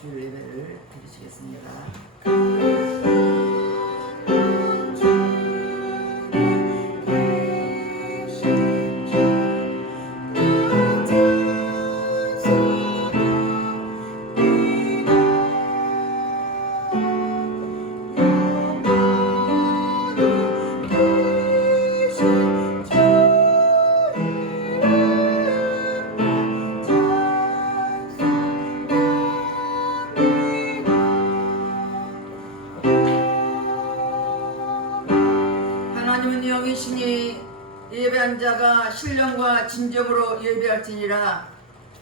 주일 예배를 드리시겠습니다. 하나님은 영이시니 예배한 자가 신령과 진정으로 예배할지니라.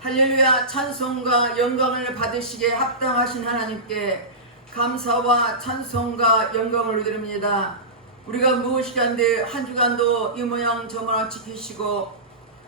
할렐루야. 찬송과 영광을 받으시기에 합당하신 하나님께 감사와 찬송과 영광을 드립니다. 우리가 무엇이 한데 한 주간도 이 모양 저 모양 지키시고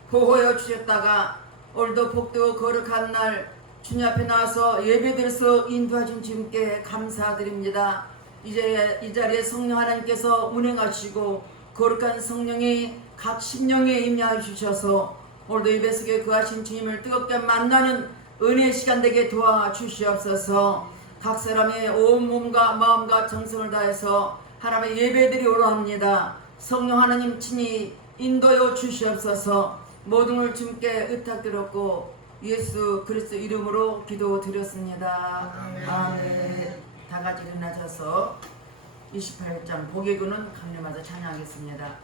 보호해 주셨다가 오늘도 복되고 거룩한 날 주님 앞에 나와서 예배드려서 인도하신 주님께 감사드립니다. 이제 이 자리에 성령 하나님께서 운행하시고 거룩한 성령이 각 심령에 임하여 주셔서 오늘도 예배 속에 거하신 주님을 뜨겁게 만나는 은혜의 시간 되게 도와주시옵소서. 각 사람의 온 몸과 마음과 정성을 다해서 하나님의 예배드리오라 합니다. 성령 하나님 친히 인도여 주시옵소서. 모든 걸 주님께 의탁드렸고 예수 그리스도 이름으로 기도드렸습니다. 아멘. 다 같이 일어나셔서 28장 복의구는 강림하자 찬양하겠습니다.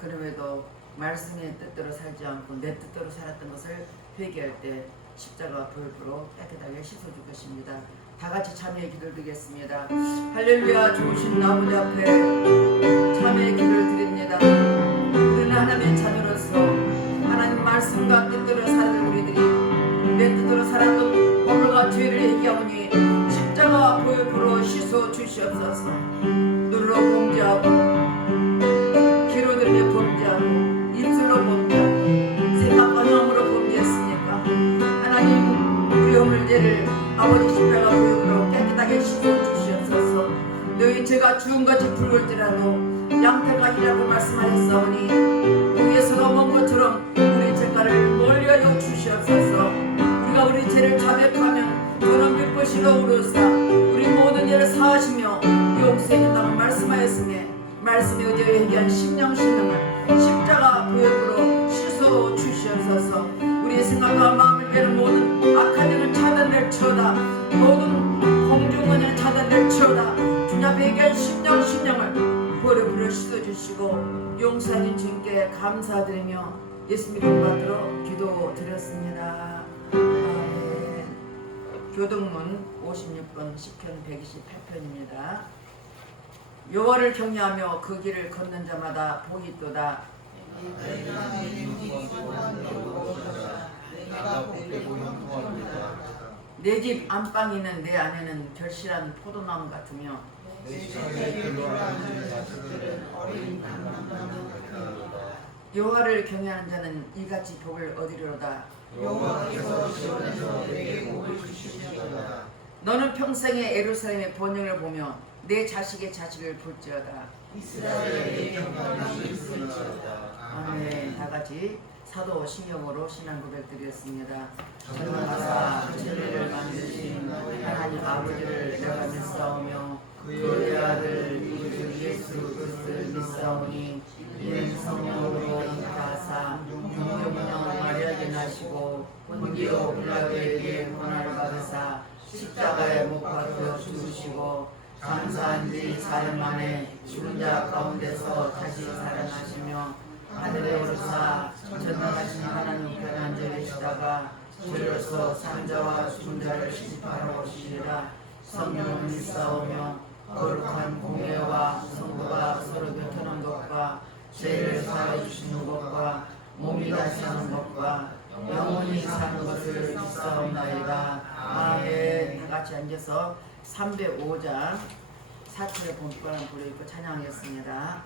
그럼에도 말씀의 뜻대로 살지 않고 내 뜻대로 살았던 것을 회개할 때 십자가 보혈로 깨끗하게 씻어줄 것입니다. 다 같이 참여의 기도를 드리겠습니다. 할렐루야. 좋으신 아버지 앞에 참여의 기도를 드립니다. 우리는 하나님의 자녀로서 하나님 말씀과 뜻대로 사는 우리들이 내 뜻대로 살았던 범죄와 죄를 얘기하오니 십자가 보혈로 씻어 주시옵소서. 눈으로 범죄하고 귀로 들으며 범죄하고 입술로 범죄하고 생각과 마음으로 범죄했으니까 하나님 우리 허물죄를 아버지 십자가 보혈로 깨끗하게 씻어 주시옵소서. 너희 죄가 죽은같이 붉을지라도 양태가 이라고 말씀하셨사오니 위에서 먼 것처럼 우리 죄가를 멀리하여 주시옵소서. 우리가 우리 죄를 자백하면 저는 빛보시러 오르사 우리 모든 죄를 사하시며 용서해 준다고 말씀하였으니 말씀에 의지하여 회개한 심령을 십자가 보혈로 씻어 주시옵소서. 우리의 생각과 마음을 깨는 모든 악한 일을 차단될 처다. 모든 공중원을 차단될 처다. 주님 앞에 회개한 심령을 보혈로 씻어 주시고 용서하신 주님께 감사드리며 예수 이름 받들어 기도드렸습니다. 아멘. 교동문 56권 10편 128편입니다. 여호와를 경외하며 그 길을 걷는 자마다 복이 있도다. 내 집 안방이는 내 안에는 결실한 포도나무 같으며 여호와를 경외하는 자는 이같이 복을 얻으리로다. 너는 평생에 예루살렘의 번영을 보며 내 자식의 자식을 볼지어다. 아멘. 다같이 사도 신경으로 신앙 고백 드렸습니다. 전능하사 천지를 만드신 하나님 아버지를 내가 믿사오며 그의 아들 우리 예수 그리스도를 믿사오니 이는 성령으로 잉태하사 성령을 마리아에게 나시고 본디오 빌라도에게 고난을 받으사 십자가에 못 박혀 죽으시고 장사한 지 4일 만에 죽은 자 가운데서 다시 살아나시며 하늘에 오르사 전능하신 하나님 우편에 앉아 계시다가 주로서 산자와 죽은 자를 심판하러 오시리라. 성령을 믿사오며 거룩한 공예와 성도가 서로 교통하는 것과 죄를 사하여 주시는 것과 몸이 다시 사는 것과 영원히 사는 것을 믿사옵나이다. 아멘. 다같이 앉아서 305장 사철의 본권을 부르고 찬양하겠습니다.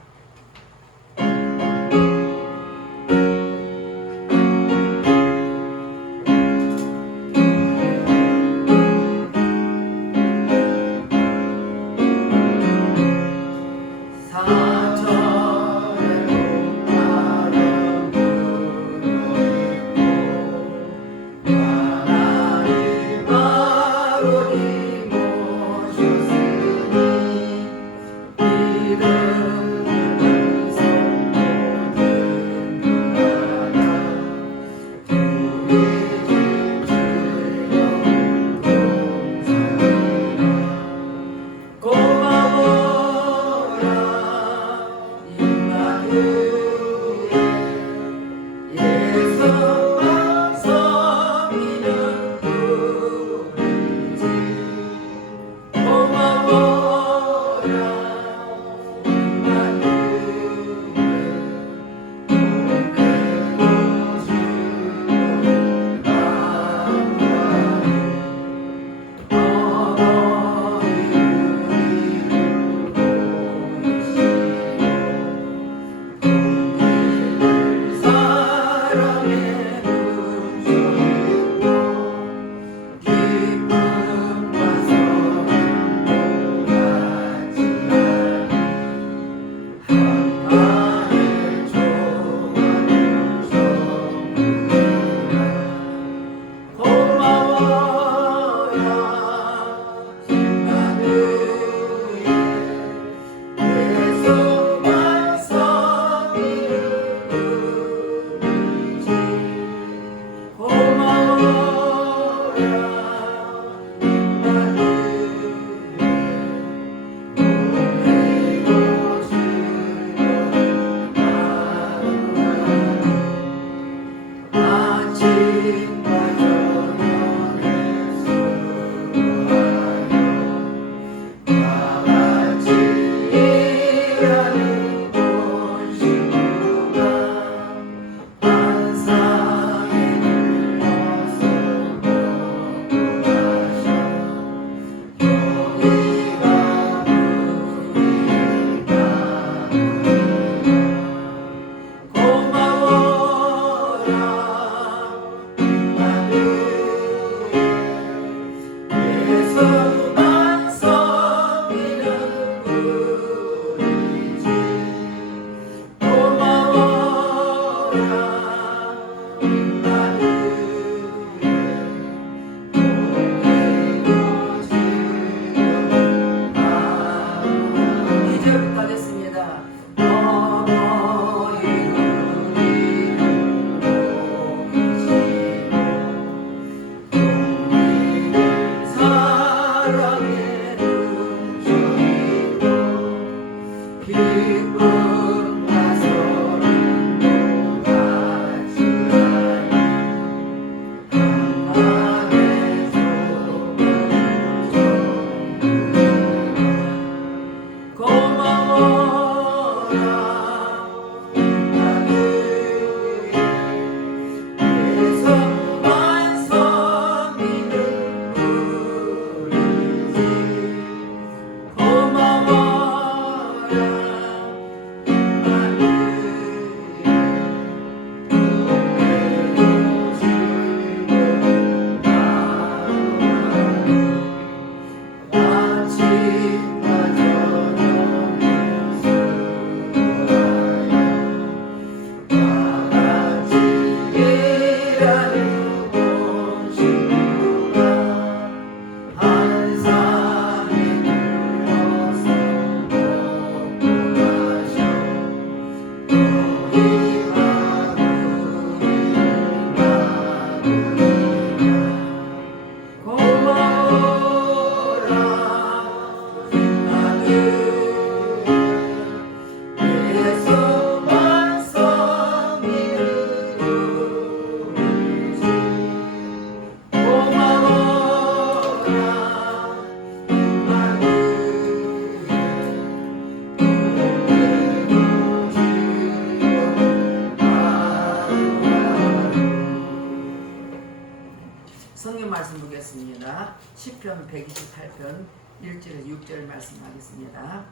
성경 말씀 보겠습니다. 시편 128편 1절에서 6절 말씀하겠습니다.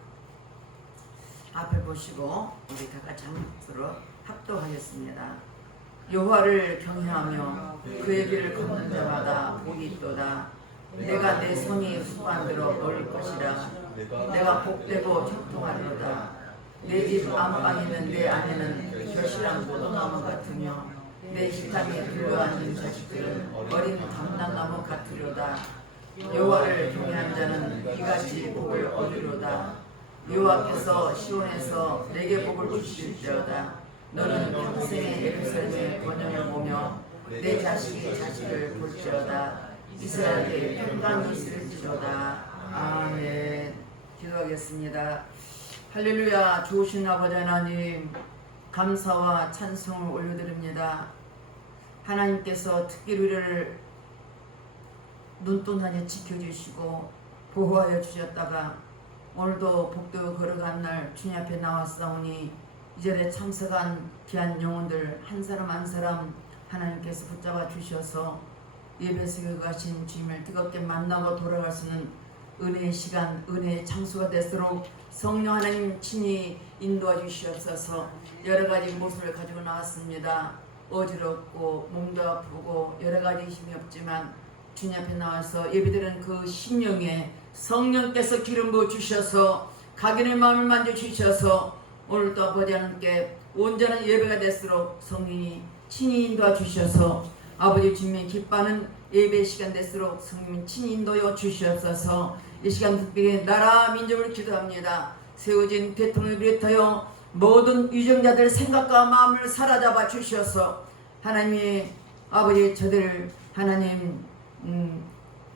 앞에 보시고 우리 다 같이 함부로 합독하겠습니다. 여호와를 경외하며 그의 길을 걷는 자마다 복이 있도다. 내가 내 손이 후반대로 놓을 것이라. 내가 복되고 형통하리로다. 내 집 안방이면 내 안에는 결실한 포도나무 같으며 내 식탁에 들러앉은 자식들은 어린 감람나무 같으리로다. 여호와를 경외한 자는 이같이 복을 얻으리로다. 여호와께서 시온에서 내게 복을 주실지어다. 너는 평생에 예루살렘의 번영을 보며 내 자식이 자식을 볼지어다. 이스라엘에 평강이 있을지어다. 아멘. 기도하겠습니다. 할렐루야. 좋으신 아버지 하나님, 감사와 찬송을 올려드립니다. 하나님께서 특별히 우리를 눈동자에 지켜주시고 보호하여 주셨다가 오늘도 복도 걸어간 날 주님 앞에 나왔사오니 이 자리에 참석한 귀한 영혼들 한 사람 한 사람 하나님께서 붙잡아 주셔서 예배 속에 가신 주님을 뜨겁게 만나고 돌아갈 수 있는 은혜의 시간, 은혜의 장소가 되도록 성령 하나님 친히 인도해 주시옵소서. 여러 가지 모습을 가지고 나왔습니다. 어지럽고 몸도 아프고 여러 가지 힘이 없지만 주님 앞에 나와서 예배드리는 그 심령에 성령께서 기름 부어 주셔서 각인의 마음을 만져 주셔서 오늘도 아버지 하나님께 온전한 예배가 될수록 성령이 친히 인도해 주셔서 아버지 주님이 기뻐하는 예배 시간 될수록 성령이 친히 인도해 주시옵소서. 이 시간 특별히 나라 민족을 기도합니다. 세워진 대통령을 비롯하여 모든 유정자들 생각과 마음을 사로잡아 주셔서 하나님이 아버지 저들 하나님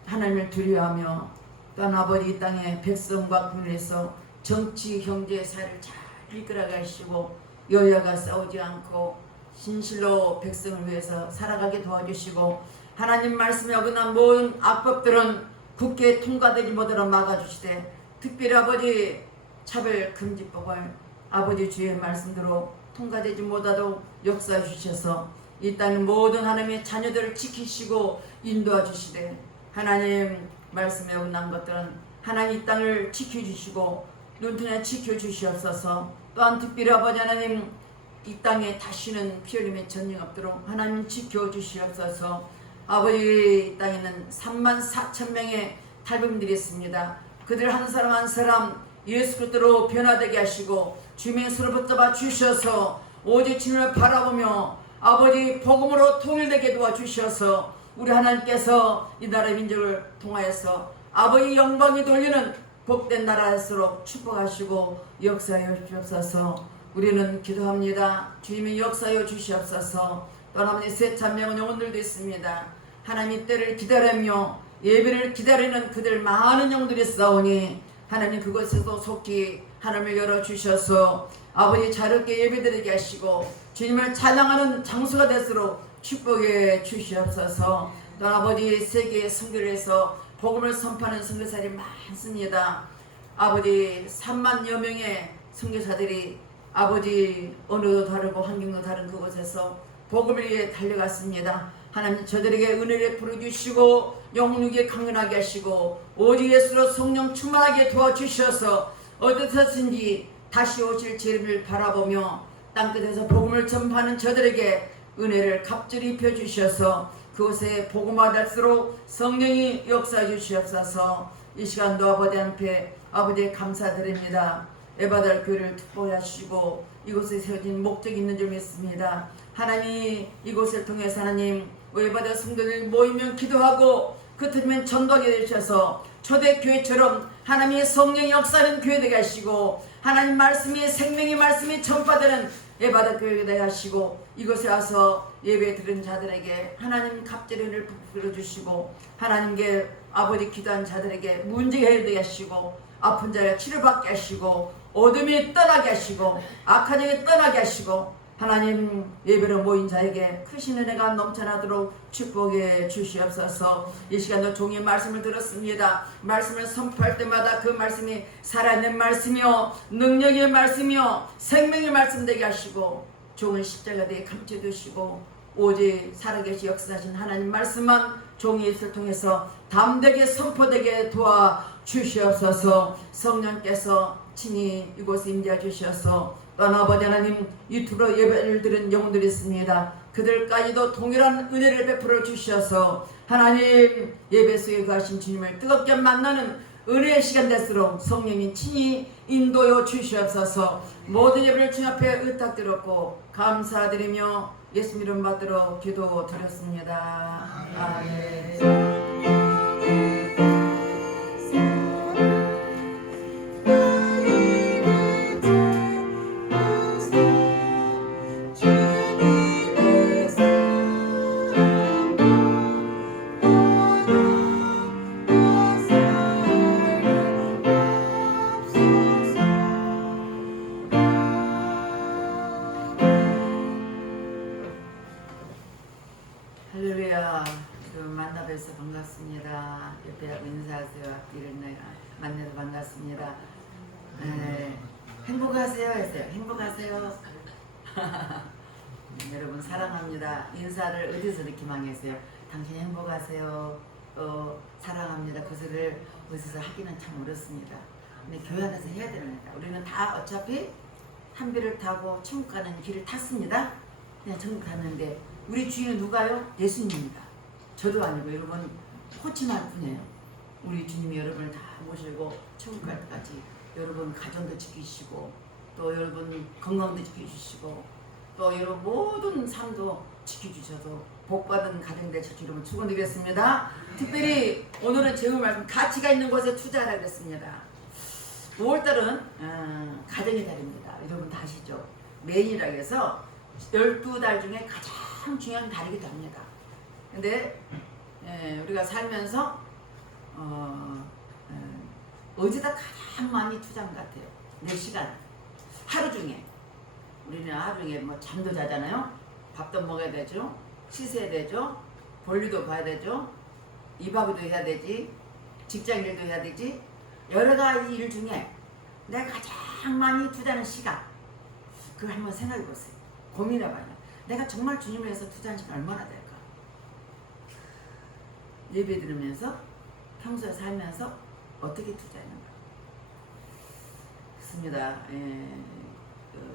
하나님을 두려워하며 또한 아버지 이 땅의 백성과 군에서 정치 경제 사회를 잘 이끌어가시고 여야가 싸우지 않고 진실로 백성을 위해서 살아가게 도와주시고 하나님 말씀에 어긋난 모든 악법들은 국회에 통과되지 못하도록 막아주시되 특별히 아버지 차별금지법을 아버지 주의 말씀대로 통과되지 못하도록 역사해 주셔서 이 땅의 모든 하나님의 자녀들을 지키시고 인도해 주시되 하나님 말씀에 어긋난 것들은 하나님 이 땅을 지켜주시고 눈뜨냐 지켜주시옵소서. 또한 특별히 아버지 하나님 이 땅에 다시는 피 흘림의 전쟁 없도록 하나님 지켜주시옵소서. 아버지 이 땅에는 34,000명의 탈북민들이 있습니다. 그들 한 사람 한 사람 예수 그리스도로 변화되게 하시고 주님의 손을 붙잡아 주셔서 오직 주님을 바라보며 아버지 복음으로 통일되게 도와주셔서 우리 하나님께서 이 나라 민족을 통하여서 아버지 영광이 돌리는 복된 나라일수록 축복하시고 역사하여 주옵소서. 우리는 기도합니다. 주님이 역사하여 주시옵소서. 또 아버지 세찬명은 영혼들도 있습니다. 하나님 때를 기다리며 예배를 기다리는 그들 많은 영들이 있사오니 하나님 그곳에도 속히 하나님을 열어주셔서 아버지 자유롭게 예배드리게 하시고 주님을 찬양하는 장소가 될수록 축복해 주시옵소서. 또 아버지 세계 선교를 해서 복음을 선포하는 선교사들이 많습니다. 아버지 3만여 명의 선교사들이 아버지 언어도 다르고 환경도 다른 그곳에서 복음을 위해 달려갔습니다. 하나님 저들에게 은혜를 부어주시고 영육에 강건하게 하시고 오직 예수로 성령 충만하게 도와주셔서 어디서든지 다시 오실 주님을 바라보며 땅끝에서 복음을 전파하는 저들에게 은혜를 갑절히 입혀주셔서 그곳에 복음화 될수록 성령이 역사해 주시옵소서. 이 시간도 아버지 앞에 아버지에 감사드립니다. 에바달 교회를 특보하시고 이곳에 세워진 목적이 있는 줄 믿습니다. 하나님 이곳을 통해서 하나님 에바달 성도들 모이면 기도하고 그렇다면 전도하게 되셔서 초대교회처럼 하나님의 성령이 역사하는 교회 되게 하시고 하나님 말씀이 생명의 말씀이 전파되는 에바달 교회가 되게 하시고 이곳에 와서 예배 드리는 자들에게 하나님 갑절의 은혜를 부풀어 주시고 하나님께 아버지 기도한 자들에게 문제가 해결되게 하시고 아픈 자가 치료받게 하시고 어둠이 떠나게 하시고 악한 영이 떠나게 하시고 하나님 예배로 모인 자에게 크신 은혜가 넘쳐나도록 축복해 주시옵소서. 이 시간도 종의 말씀을 들었습니다. 말씀을 선포할 때마다 그 말씀이 살아있는 말씀이요 능력의 말씀이요 생명의 말씀 되게 하시고 종을 십자가 되게 감춰주시고 오직 살아계시 역사하신 하나님 말씀만 종의 입술을 통해서 담대게 선포되게 도와주시옵소서. 성령께서 친히 이곳에 임재해 주셔서 또한 아버지 하나님 유튜브로 예배를 드린 영혼들이 있습니다. 그들까지도 동일한 은혜를 베풀어 주셔서 하나님 예배 속에 거하신 주님을 뜨겁게 만나는 은혜의 시간 될수록 성령이 친히 인도여 주시옵소서. 모든 예배를 주님 앞에 의탁드렸고 감사드리며 예수 이름 받들어 기도드렸습니다. 아멘. 할렐루야. 만나 뵈서 반갑습니다. 옆에하고 인사하세요. 앞길을 만나서 반갑습니다. 행복하세요 하세요. 행복하세요. 여러분 사랑합니다. 인사를 어디서 이렇게 많이 하세요? 당신 행복하세요. 사랑합니다. 그 소리를 어디서 하기는 참 어렵습니다. 근데 교회 안에서 해야 됩니다. 우리는 다 어차피 한비를 타고 천국 가는 길을 탔습니다. 그냥 천국 갔는데 우리 주인은 누가요? 예수님입니다. 저도 아니고 여러분 코치만 뿐이에요. 우리 주님이 여러분을 다 모시고 천국 갈 때까지 여러분 가정도 지키시고 또 여러분 건강도 지켜주시고 또 여러분 모든 삶도 지켜주셔서 복받은 가정 될 주 여러분 축원드리겠습니다. 특별히 오늘은 제목 말씀 가치가 있는 곳에 투자하라 그랬습니다. 5월달은 가정의 달입니다. 여러분 다 아시죠? 메인이라 해서 12달 중에 가장 중요한 달이기도 합니다. 근데 우리가 살면서 어디다 가장 많이 투자한 것 같아요. 내 시간. 하루 중에. 우리는 하루 중에 뭐 잠도 자잖아요. 밥도 먹어야 되죠. 씻어야 되죠. 볼일도 봐야 되죠. 입하고도 해야 되지. 직장 일도 해야 되지. 여러 가지 일 중에 내가 가장 많이 투자하는 시간. 그걸 한번 생각해 보세요. 고민해 봐요. 내가 정말 주님을 위해서 투자하는 시간 얼마나 될까? 예배 드리면서 평소에 살면서 어떻게 투자했는가? 그렇습니다.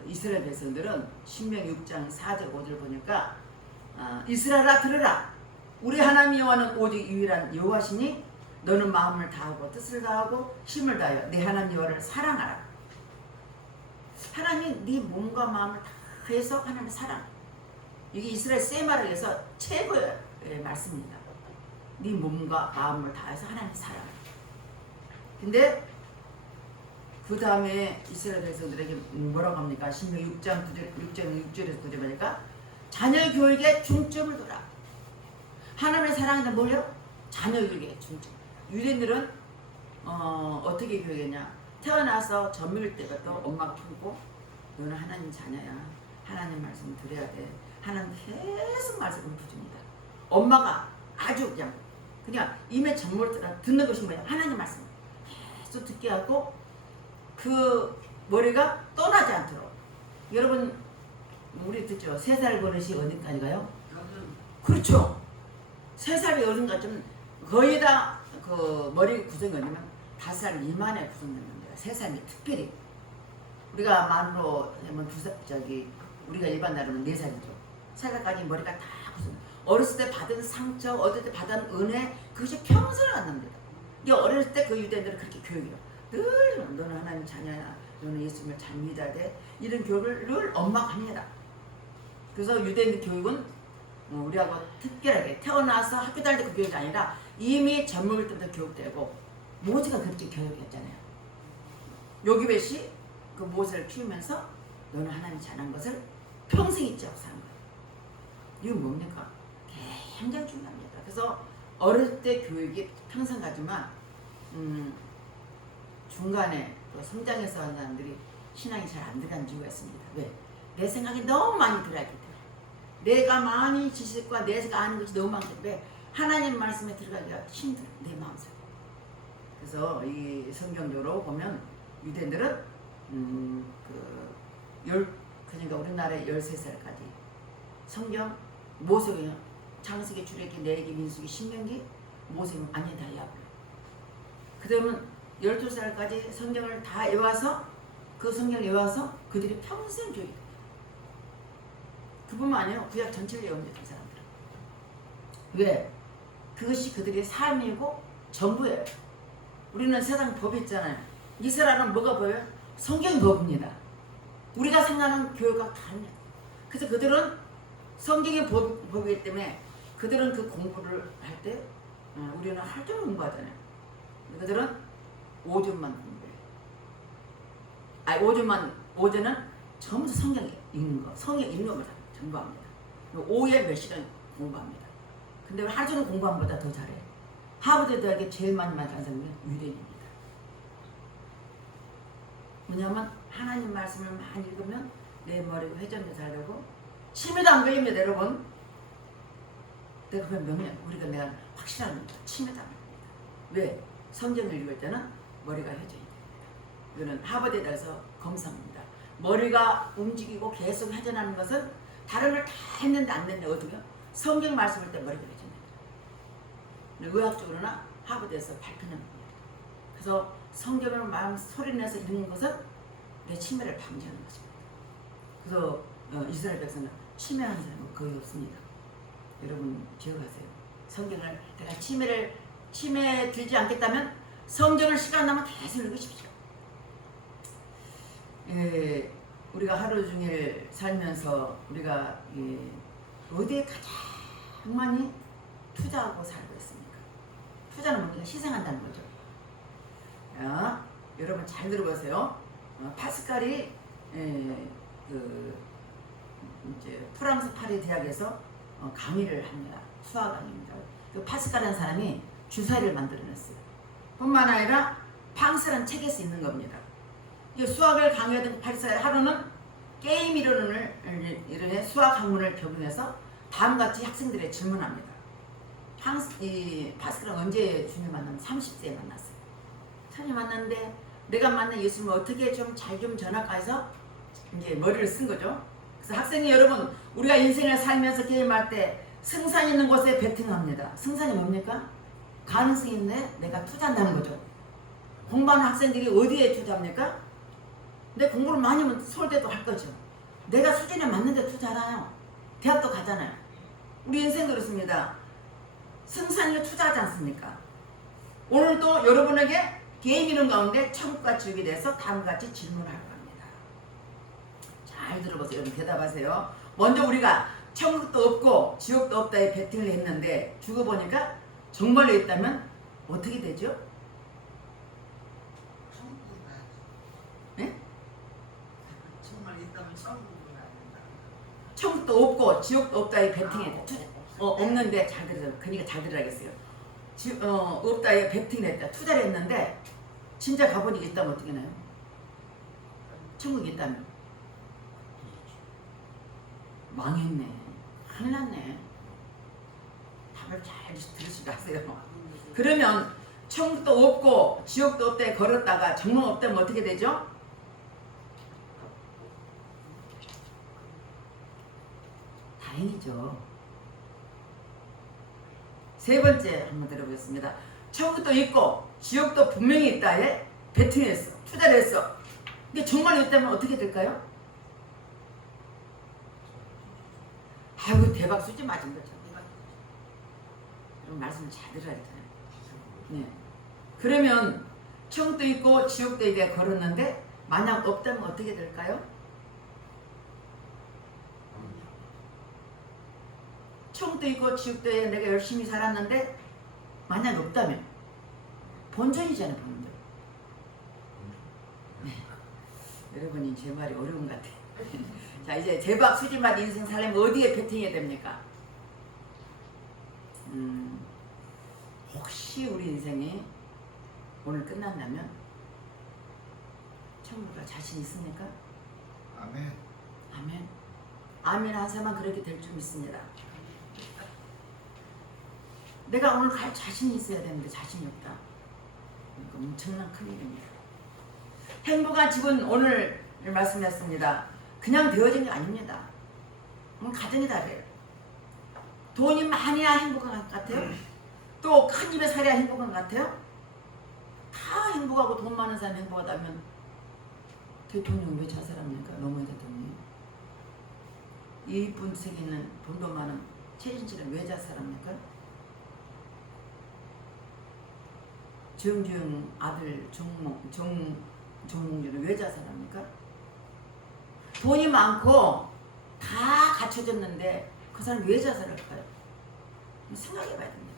이스라엘 백성들은 신명기 6장 4절 5절 보니까 이스라엘아 들으라 우리 하나님 여호와는 오직 유일한 여호와시니 너는 마음을 다하고 뜻을 다하고 힘을 다하여 네 하나님 여호와를 사랑하라. 하나님이 네 몸과 마음을 다해서 하나님을 사랑. 이게 이스라엘 세마를 위해서 최고의 말씀입니다. 네 몸과 마음을 다해서 하나님을 사랑해. 근데 그 다음에 이스라엘 백성들에게 뭐라고 합니까? 신명기 6장 6절에서 9절 보니까 자녀 교육에 중점을 둬라. 하나님의 사랑인데 뭘요? 자녀 교육에 중점. 유대인들은 어떻게 교육했냐? 태어나서 젖먹일 때부터 엄마 품고 너는 하나님 자녀야. 하나님 말씀 들어야 돼. 하나님 계속 말씀을 줍니다. 엄마가 아주 그냥 입에 젖먹을 때 듣는 것이 뭐야? 하나님 말씀 계속 듣게 하고 그 머리가 떠나지 않도록. 여러분 우리 듣죠? 3살 버릇이 어디까지 가요? 그렇죠. 3살이 어른가 좀 거의 다 그 머리 구성이 어디면 5살 미만에 구성됩니다. 3살이 특별히 우리가 만으로 하면 우리가 일반 나라는 4살이죠. 3살까지 머리가 다 구성. 어렸을 때 받은 상처, 어릴 때 받은 은혜 그것이 평생을 갖는답니다. 이 어렸을 때 그 유대인들은 그렇게 교육해요. 늘 너는 하나님 자녀야. 너는 예수님을 잘 믿어야 돼. 이런 교육을 늘 엄마가 합니다. 그래서 유대인 교육은 우리하고 특별하게 태어나서 학교 다닐 때 그 교육이 아니라 이미 젖먹을 때부터 교육되고 모세가 그렇게 교육했잖아요. 요기벳이 그 모세를 키우면서 너는 하나님 잘한 것을 평생 잊지 않고 사는 거예요. 이건 뭡니까? 굉장히 중요합니다. 그래서 어릴 때 교육이 평생 가지만 중간에 성장해서 하는 사람들이 신앙이 잘 안 들어가는 이유가 있습니다. 왜? 내 생각이 너무 많이 들어있기 때문에. 내가 많이 지식과 내가 아는 것이 너무 많기 때문에 하나님 말씀에 들어가기가 힘들어. 내 마음속에. 그래서 이 성경적으로 보면 유대인들은 그러니까 우리나라의 13살까지 성경 모세가 창세기, 출애굽기, 레위기, 민수기, 신명기, 모세는 아니 다 외워요. 그러면 12살까지 성경을 다 외워서 그 성경을 외워서 그들이 평생 교육이 됩니다. 그뿐만 아니에요. 구약 전체를 외웁니다. 그 사람들은. 왜? 그것이 그들의 삶이고 전부예요. 우리는 세상 법이 있잖아요. 이스라엘은 뭐가 보여요? 성경이 법입니다. 우리가 생각하는 교육과 다릅니다. 그래서 그들은 성경의 법이기 때문에 그들은 그 공부를 할 때 우리는 하루 종일 공부하잖아요. 그들은 오전만 공부해요. 아니 오전은 전부 성경 읽는 거, 성경 읽는 것만 전부합니다. 오후에 몇 시간 공부합니다. 근데 하루 종일 공부한 것보다 더 잘해요. 하버드 대학에 제일 많이 가는 사람이 유대인입니다. 왜냐하면 하나님 말씀을 많이 읽으면 내 머리가 회전도 잘 되고 치매도 안 걸립니다. 여러분. 내가 그건 명령, 내가 확실합니다. 치매도 안 걸립니다. 왜? 성경을 읽을 때는 머리가 회전이 됩니다. 이거는 하버드에 대해서 검사합니다. 머리가 움직이고 계속 회전하는 것은 다른 걸 다 했는데 안 됐는데 어떻게 해요? 성경 말씀을 때 머리가 회전됩니다. 의학적으로나 하버드에서 발표는 겁니다. 그래서 성경을 마음 소리내서 읽는 것은 내 치매를 방지하는 것입니다. 그래서 이스라엘 백성은 치매하는 사람은 거의 없습니다. 여러분 기억하세요. 성경을 내가 치매 들지 않겠다면 성경을 시간 나면 계속 읽으십시오. 우리가 하루 종일 살면서 우리가 어디에 가장 많이 투자하고 살고 있습니까? 투자는 뭡니까? 희생한다는 거죠. 여러분 잘 들어보세요. 파스칼이 이제 프랑스 파리 대학에서 강의를 합니다. 수학 강의입니다. 그 파스칼이라는 사람이 주사위를 만들어냈어요. 뿐만 아니라 팡스라는 책에서 있는 겁니다. 수학을 강의하던 파스칼이 하루는 게임 이론의 수학 학문을 적용해서 다음같이 학생들의 질문합니다. 파스칼은 언제 주님 만나면 30세에 만났어요. 주님 만났는데 내가 만난 예수님을 어떻게 좀 잘 좀 전할까 해서 이제 머리를 쓴 거죠. 그래서 학생이 여러분 우리가 인생을 살면서 게임할 때 승산 있는 곳에 베팅합니다. 승산이 뭡니까? 가능성이 있는데 내가 투자한다는 거죠. 공부하는 학생들이 어디에 투자합니까? 내 공부를 많이 하면 서울대도 할 거죠. 내가 수준에 맞는데 투자하잖아요. 대학도 가잖아요. 우리 인생 그렇습니다. 승산을 투자하지 않습니까? 오늘도 여러분에게 게임 이론 가운데 천국과 지옥에 대해서 다음같이 질문을 할 겁니다. 잘 들어보세요. 여러분 대답하세요. 먼저 우리가 천국도 없고 지옥도 없다에 베팅을 했는데 죽어보니까 정말로 있다면 어떻게 되죠? 네? 정말 있다면 천국은 아닌다. 천국도 없고 지옥도 없다에 베팅했다. 없는데 잘 들으세요. 그러니까 잘 들으라겠어요. 없다에 베팅을 했다. 투자를 했는데 진짜 가보니 있다면 어떻게 나요? 천국이 있다면 망했네. 큰일 났네. 답을 잘 들으시고 하세요. 그러면 천국도 없고 지옥도 없다에 걸었다가 정말 없다면 어떻게 되죠? 다행이죠. 세 번째 한번 들어보겠습니다. 천국도 있고 지옥도 분명히 있다에 베팅했어. 투자를 했어. 근데 정말 있다면 어떻게 될까요? 아이고 대박 수지 맞은 거죠. 그럼 말씀을 잘 들어야겠잖아요. 네. 그러면 천국도 있고 지옥도 있게 걸었는데 만약 없다면 어떻게 될까요? 천국도 있고 지옥도 있게 내가 열심히 살았는데 만약 없다면 본전이잖아요. 본전. 네. 여러분이 제 말이 어려운 것 같아요. 자 이제 대박 수지맛 인생 살려면 어디에 베팅해야 됩니까? 혹시 우리 인생이 오늘 끝난다면 천국 갈 자신 있습니까? 아멘. 아멘. 아멘 한 사람만 그렇게 될 줄 믿습니다. 내가 오늘 갈 자신이 있어야 되는데 자신이 없다. 그러니까 엄청난 큰일입니다. 행복한 집은 오늘 말씀했습니다. 그냥 되어진 게 아닙니다. 가정이 다르요. 돈이 많아야 행복한 것 같아요? 또 큰 집에 살아야 행복한 것 같아요? 다 행복하고 돈 많은 사람 행복하다면 대통령 왜 자살합니까? 노무현 대통령이. 이분 세계 있는 돈도 많은 최순실은 왜 자살합니까? 정주영 아들 정몽준은 왜 자살합니까? 돈이 많고 다 갖춰졌는데 그 사람 왜 자살할까요? 생각해봐야 됩니다.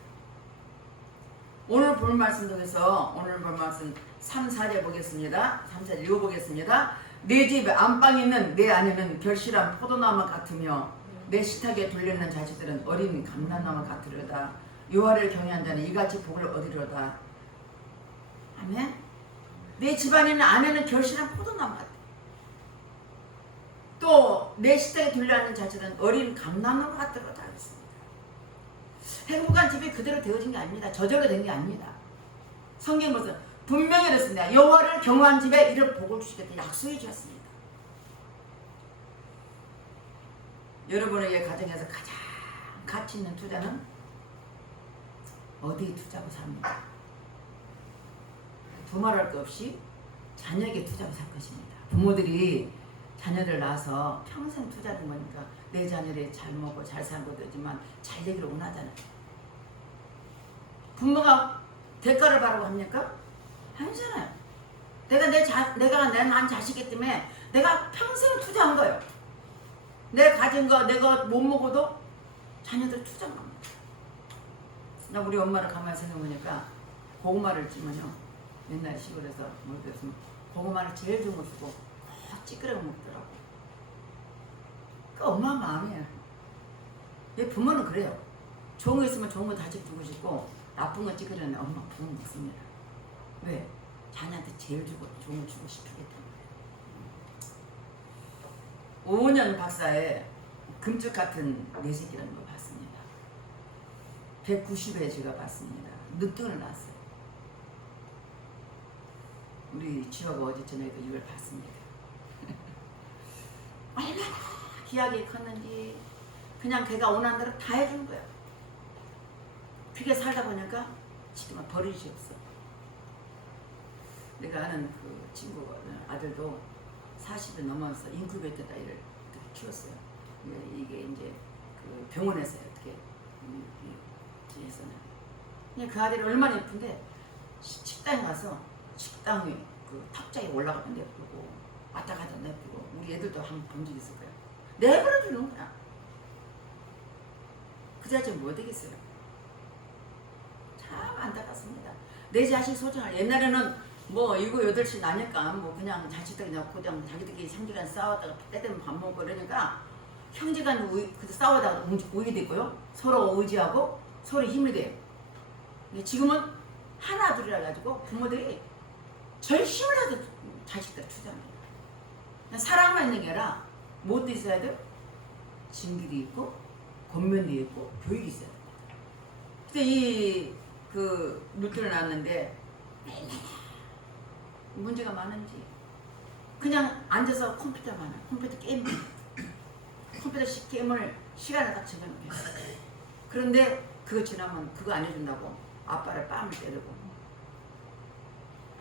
오늘 볼 말씀 중에서 오늘 볼 말씀 3, 4절 보겠습니다. 3, 4절 읽어보겠습니다. 내 집 안방에 있는 내 안에는 결실한 포도나무 같으며 내 식탁에 둘려있는 자식들은 어린 감람나무 같으려다. 여호와를 경외한 자는 이같이 복을 얻으려다. 아멘. 내 집안에는 안에는 결실한 포도나무 같아. 또 내 식탁에 둘려있는 자식들은 어린 감람나무 같으려다 했습니다. 행복한 집이 그대로 되어진 게 아닙니다. 저절로 된 게 아닙니다. 성경 무슨 분명히 그랬습니다. 여호와를 경외한 집에 이를 복을 주시겠다 약속해 주셨습니다. 여러분에게 가정에서 가장 가치 있는 투자는 어디에 투자하고 삽니다. 두말할 것 없이 자녀에게 투자하고 살 것입니다. 부모들이 자녀를 낳아서 평생 투자하는 거니까 내 자녀를 잘 먹고 잘 살고 되지만 잘 되기를 원하잖아요. 부모가 대가를 바라고 합니까? 아니잖아요. 내가 내 난 자식이기 때문에 내가 평생 투자한 거예요. 내가 가진 거 내가 못 먹어도 자녀들 투자한 겁니다. 나 우리 엄마를 가만히 생각해보니까 고구마를 찌면요. 옛날 시골에서 먹었으면 고구마를 제일 좋은 거 주고 찌끄러워 먹더라고. 그 엄마 마음이에요. 얘 부모는 그래요. 좋은 거 있으면 좋은 거 다시 주고 싶고 나쁜 거 찌끄러우면 엄마 부모 먹습니다. 왜? 자녀한테 제일 좋은 거 주고 싶기 때문에. 5년 박사의 금쪽 같은 내 새끼라는 걸 봤습니다. 190회 제가 봤습니다. 늦둥을 났어요. 우리 지화가 어제 저녁에도 이걸 봤습니다. 얼마나 귀하게 컸는지 그냥 걔가 원하는 대로 다 해준 거야. 그게 살다 보니까 지금은 버릇이 없어. 내가 아는 그 친구 아들도 40이 넘어서 인큐베이터 아이를 키웠어요. 이게 이제 그 병원에서 어떻게 해서는. 그냥 그 아들이 얼마나 예쁜데 식당에 가서 식당에 그 탁자에 올라가면 내쁘고 왔다 갔다 내쁘고 우리 애들도 한 번 본 적 있을 거야. 내버려 두는 거야. 그 자식 뭐 되겠어요? 참 안타깝습니다. 내 자식 소중할 옛날에는 뭐 7, 8시 나니까 뭐 그냥 자식들 그냥 그냥 자기들끼리 형제간 싸웠다가 때때면 밥 먹고 그러니까 형제간 싸우다가 우게 되고요. 서로 의지하고 서로 힘이 돼요. 근데 지금은 하나 둘이라 가지고 부모들이 절심을 해서 자식들 투자합니다. 사랑만 있는 게 아니라 무엇도 있어야 돼요? 진기도 있고 권면도 있고 교육이 있어야 됩니다. 근데 그 물들을 낳았는데 문제가 많은지 그냥 앉아서 컴퓨터만 하나 컴퓨터 게임 게임을 시간을 딱 정해놓게 했어요. 그런데 그거 지나면 그거 안 해준다고 아빠를 뺨을 때리고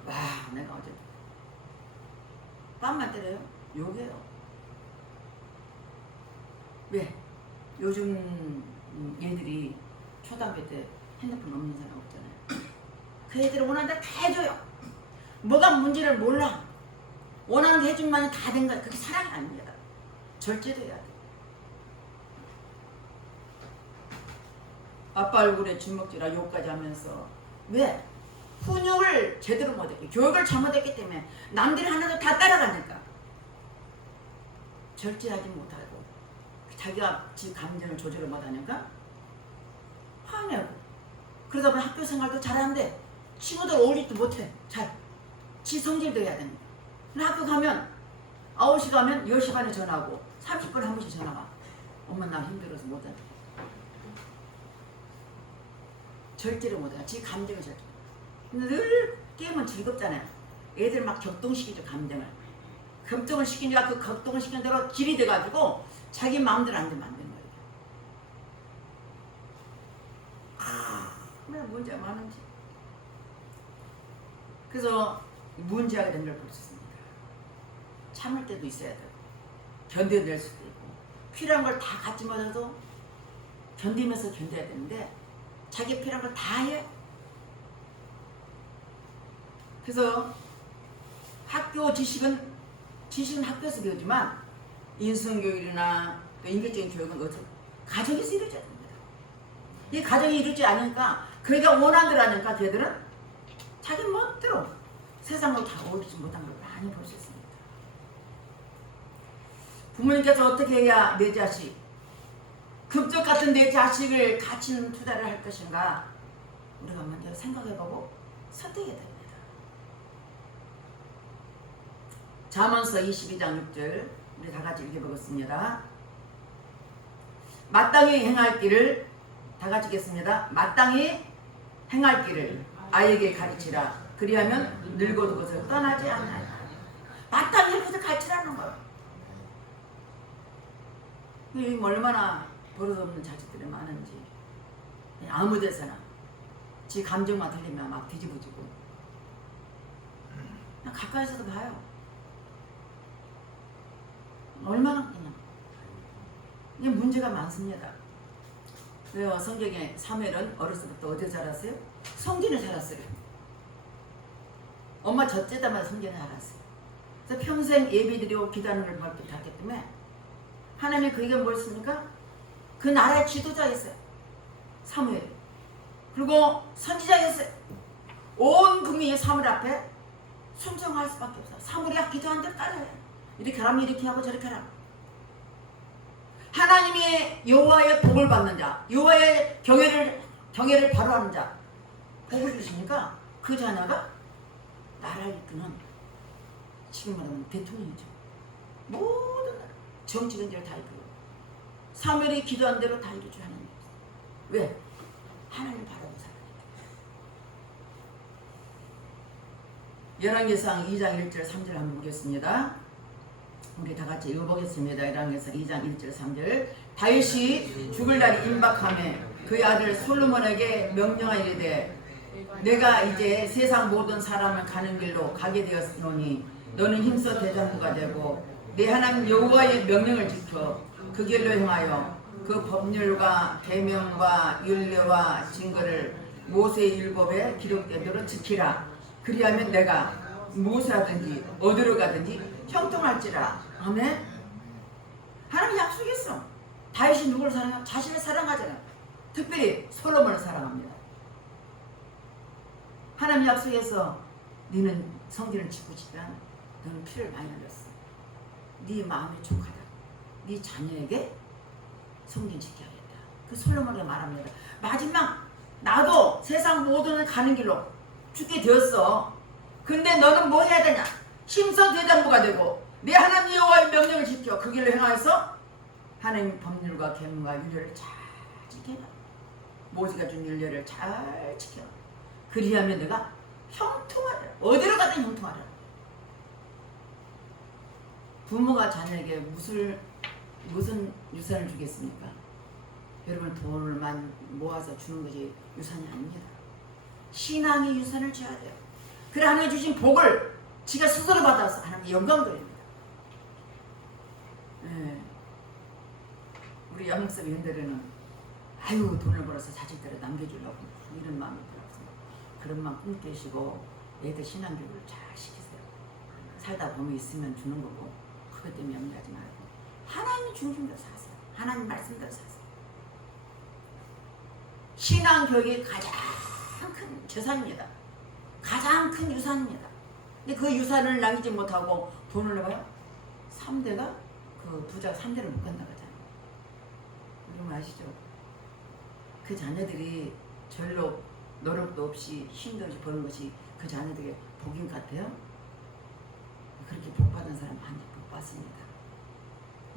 와 내가 어제 뺨만 때려요? 욕해요. 왜? 요즘 얘들이 초등학교 때 핸드폰 없는 사람 없잖아요. 그 애들이 원하는 대로 다 해줘요. 뭐가 문제를 몰라. 원하는 게 해주면 다 된 거야. 그게 사랑이 아닙니다. 절제도 해야 돼. 아빠 얼굴에 주먹질하 욕까지 하면서 왜? 훈육을 제대로 못했기 교육을 잘못했기 때문에 남들이 하나도 다 따라가니까 절제하지 못하고 자기가 지 감정을 조절을 못하니까 화내고 그러다 보니 학교 생활도 잘하는데 친구들 어울리지도 못해. 지 성질도 해야 됩니다. 학교 가면 9시 가면 10시 반에 전화하고 30분에 한 번씩 전화가 엄마 나 힘들어서 못해. 절제를 못해. 지 감정을 절제. 늘 게임은 즐겁잖아요. 애들 막 격동시키죠. 감정을 시키니까 그 격동을 시키는 대로 길이 돼가지고 자기 마음대로 안 되면 안 되는 거예요. 문제가 많은지. 그래서 문제가 된 걸 볼 수 있습니다. 참을 때도 있어야 돼요. 견뎌낼 수도 있고 필요한 걸 다 갖지 못해도 견디면서 견뎌야 되는데 자기 필요한 걸 다 해. 그래서 학교 지식은 학교에서 배우지만 인성교육이나 또 인격적인 교육은 어떻게 가정에서 이루어져야 됩니다. 이 가정이 이루어지지 않으니까 그러니까 원하는 대로 하니까 걔들은 자기 멋대로 세상으로 다 어울리지 못한 걸 많이 볼 수 있습니다. 부모님께서 어떻게 해야 내 자식, 급적 같은 내 자식을 가치 있는 투자를 할 것인가 우리가 먼저 생각해보고 선택해야 됩니다. 잠언서 22장 6절 우리 다 같이 읽어보겠습니다. 마땅히 행할 길을 다 같이 읽겠습니다. 마땅히 행할 길을 아이에게 가르치라. 그리하면 늙어도 그것을 떠나지 않나요. 마땅히 그것을 가르치라는 거예요. 얼마나 버릇없는 자식들이 많은지 아무 데서나 지 감정만 들리면 막 뒤집어지고 그냥 가까이서도 봐요. 얼마나 그냥 이게 문제가 많습니다. 왜요? 성경에 사무엘은 어렸을 때부터 어디 자랐어요? 성전에 자랐어요. 엄마 첫째 때마다 성전에 자랐어요. 그래서 평생 예배드리고 기도하는 걸 봤기 때문에 하나님이 그에게 뭘 씁니까? 그 나라의 지도자였어요. 사무엘. 그리고 선지자였어요. 온 국민이 사무엘 앞에 순종할 수밖에 없어요. 사무엘이 기도한 대로 따라해요. 이렇게 하라면 이렇게 하고 저렇게 하라. 하나님의 여호와의 복을 받는 자, 여호와의 경외를 바로하는 자, 복을 주시니까 그 자녀가 나라를 이끄는 지금 말하면 대통령이죠. 모든 나라, 정치근들을 다 이끌고 사무엘이 기도한 대로 다 이루어주는 하나님. 왜? 하나님을 바라보고 살아야 돼요. 열왕기상 2장 1절 3절 한번 보겠습니다. 우리 다 같이 읽어보겠습니다. 열왕기상 2장 1절 3절. 다윗이 죽을 날이 임박하며 그의 아들 솔로몬에게 명령하여 이르되 내가 이제 세상 모든 사람을 가는 길로 가게 되었으니 너는 힘써 대장부가 되고 내 하나님 여호와의 명령을 지켜 그 길로 행하여 그 법률과 계명과 율례와 증거를 모세의 율법에 기록된 대로 지키라. 그리하면 내가 무엇하든지 어디로 가든지 형통할지라. 아멘. 하나님 약속했어. 다윗이 누구를 사랑해요? 자신을 사랑하잖아요. 특별히 솔로몬을 사랑합니다. 하나님 약속해서 너는 성전을 짓고 싶으면 너는 피를 많이 흘렸어. 네 마음이 족하다. 네 자녀에게 성전 지켜야겠다. 그 솔로몬이 말합니다. 마지막 나도 세상 모든 가는 길로 죽게 되었어. 근데 너는 뭐 해야 되냐? 힘써 대장부가 되고 내 하나님 여호와의 명령을 지켜 그 길로 행하여서 하나님 법률과 계명과 율례를 잘 지켜라. 모세가 준 율례를 잘 지켜라. 그리하면 내가 형통하라. 어디로 가든 형통하라. 부모가 자녀에게 무슨 유산을 주겠습니까? 여러분 돈을만 모아서 주는 것이 유산이 아닙니다. 신앙이 유산을 줘야 돼요. 그래 하나님 주신 복을 지가 스스로 받아서 하나님 영광 드립니다. 네. 우리 양육섭 연대로는 아유 돈을 벌어서 자식들에 남겨주려고 이런 마음이 들었어요. 그런 마음 꿈꾸시고 애들 신앙교육을 잘 시키세요. 살다 보면 있으면 주는 거고 그것 때문에 염려하지 말고 하나님 중심대로 사세요. 하나님 말씀대로 사세요. 신앙교육이 가장 큰 재산입니다. 가장 큰 유산입니다. 근데 그 유산을 남기지 못하고 돈을 내봐요. 3대가 그 부자 3대를 못 간다고 하잖아요. 여러분 아시죠? 그 자녀들이 절로 노력도 없이 힘도 없이 버는 것이 그 자녀들에게 복인 같아요? 그렇게 복받은 사람 많이 복받습니다.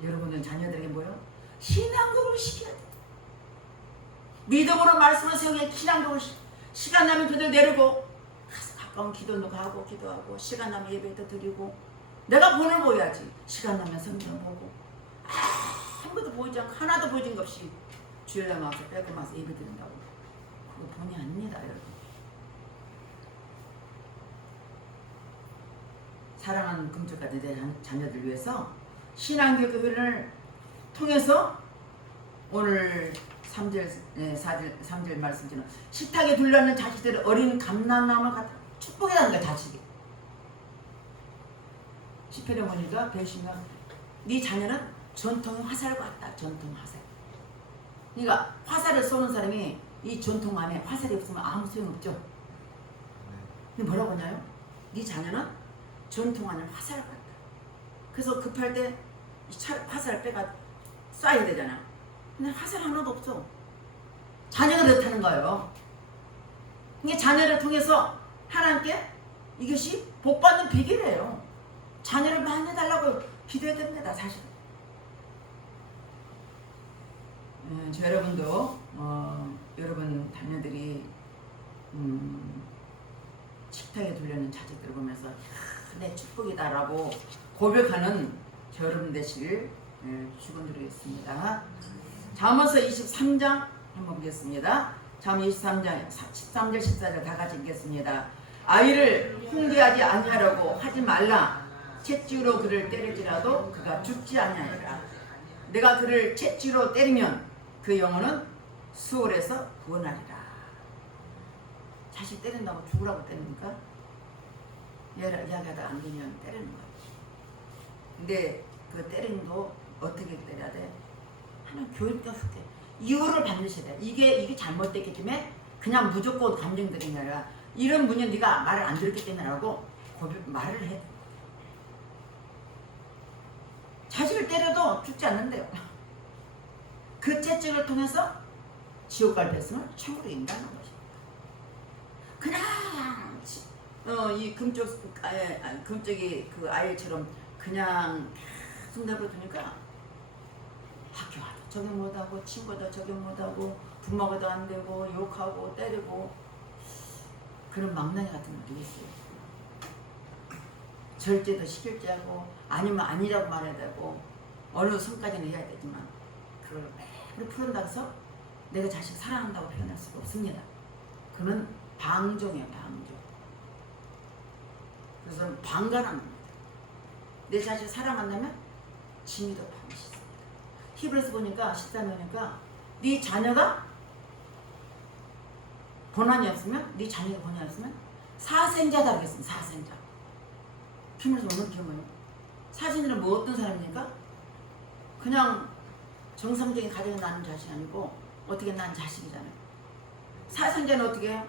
여러분은 자녀들에게 뭐요? 신앙교육을 시켜야 돼요. 믿음으로 말씀을 세우게 신앙교육을 시간 나면 그들 내리고 가까운 기도도 가고 기도하고 시간 나면 예배도 드리고 내가 본을 보여야지. 시간 나면 성경 보고 아무것도 보이지 않고 하나도 보여진 것 없이 주일날 와서 빼고 와서 예배 드린다고 그거 본이 아닙니다. 여러분. 사랑하는 금쪽같은 내 자녀들 위해서 신앙교육을 통해서 오늘 3절, 4절, 3절 말씀처럼 식탁에 둘러있는 자식들을 어린 감람나무를 갖다 축복해라는 거야. 자식이. 시편에 보니까 배신가 네 자녀는 전통 화살 같다. 전통 화살. 그러니까 화살을 쏘는 사람이 이 전통 안에 화살이 없으면 아무 소용없죠. 근데 뭐라고 하냐요? 네 자녀는 전통 안에 화살 같다. 그래서 급할 때 화살 빼가 쏴야 되잖아. 근데 화살 하나도 없어. 자녀가 그렇다는 거예요. 그러니까 자녀를 통해서 하나님께 이것이 복받는 비결이에요. 자녀를 많이 달라고 기도해야 됩니다. 사실은. 저 여러분도 여러분 자녀들이 식탁에 둘려있는 자식들을 보면서 내 축복이다라고 고백하는 저 여러분 되시길 축원드리겠습니다. 잠언서 23장 한번 보겠습니다. 잠언 23장 13절 14절 다 같이 읽겠습니다. 아이를 훈계하지 아니하라고 하지 말라. 채찍으로 그를 때릴지라도 그가 죽지 아니하리라. 내가 그를 채찍으로 때리면 그 영혼은 수월에서 구원하리라. 자식 때린다고 죽으라고 때립니까? 얘를 이야기하다 안 되면 때리는 거야. 근데 그 때림도 어떻게 때려야 돼? 하나님 교육과 후대 이유를 반드시 해야 돼. 이게 잘못됐기 때문에 그냥 무조건 감정적인 게 아니라 이런 분야 네가 말을 안 들었기 때문에라고 말을 해. 자식을 때려도 죽지 않는데요. 그 채찍을 통해서 지옥 갈 뺐으면 천국에 인가하는 것입니다. 그냥 이 금쪽이 그 아이처럼 그냥 계속 내버려두니까 학교 와도 적용 못하고 친구도 적용 못하고 부모가도 안 되고 욕하고 때리고 그런 망나니 같은 것도 있어요. 절제도 시킬지 하고 아니면 아니라고 말해야 되고 어느 선까지는 해야 되지만 그걸 매일 표현다고 해서 내가 자식 사랑한다고 표현할 수가 없습니다. 그는 방종이에요. 방종. 그래서 방관하는 겁니다. 내 자식 사랑한다면 진리도 반드시 있습니다. 히브리서 보니까 13보니까 네 자녀가 고난이 없으면 네 자녀가 고난이 없으면 사생자다 그랬습니다. 사생자. 히브리서 오늘 기억나요? 사생자는 뭐 어떤 사람입니까? 그냥 정상적인 가정에 낳는 자식이 아니고 어떻게 낳은 자식이잖아요. 사생자는 어떻게 해요?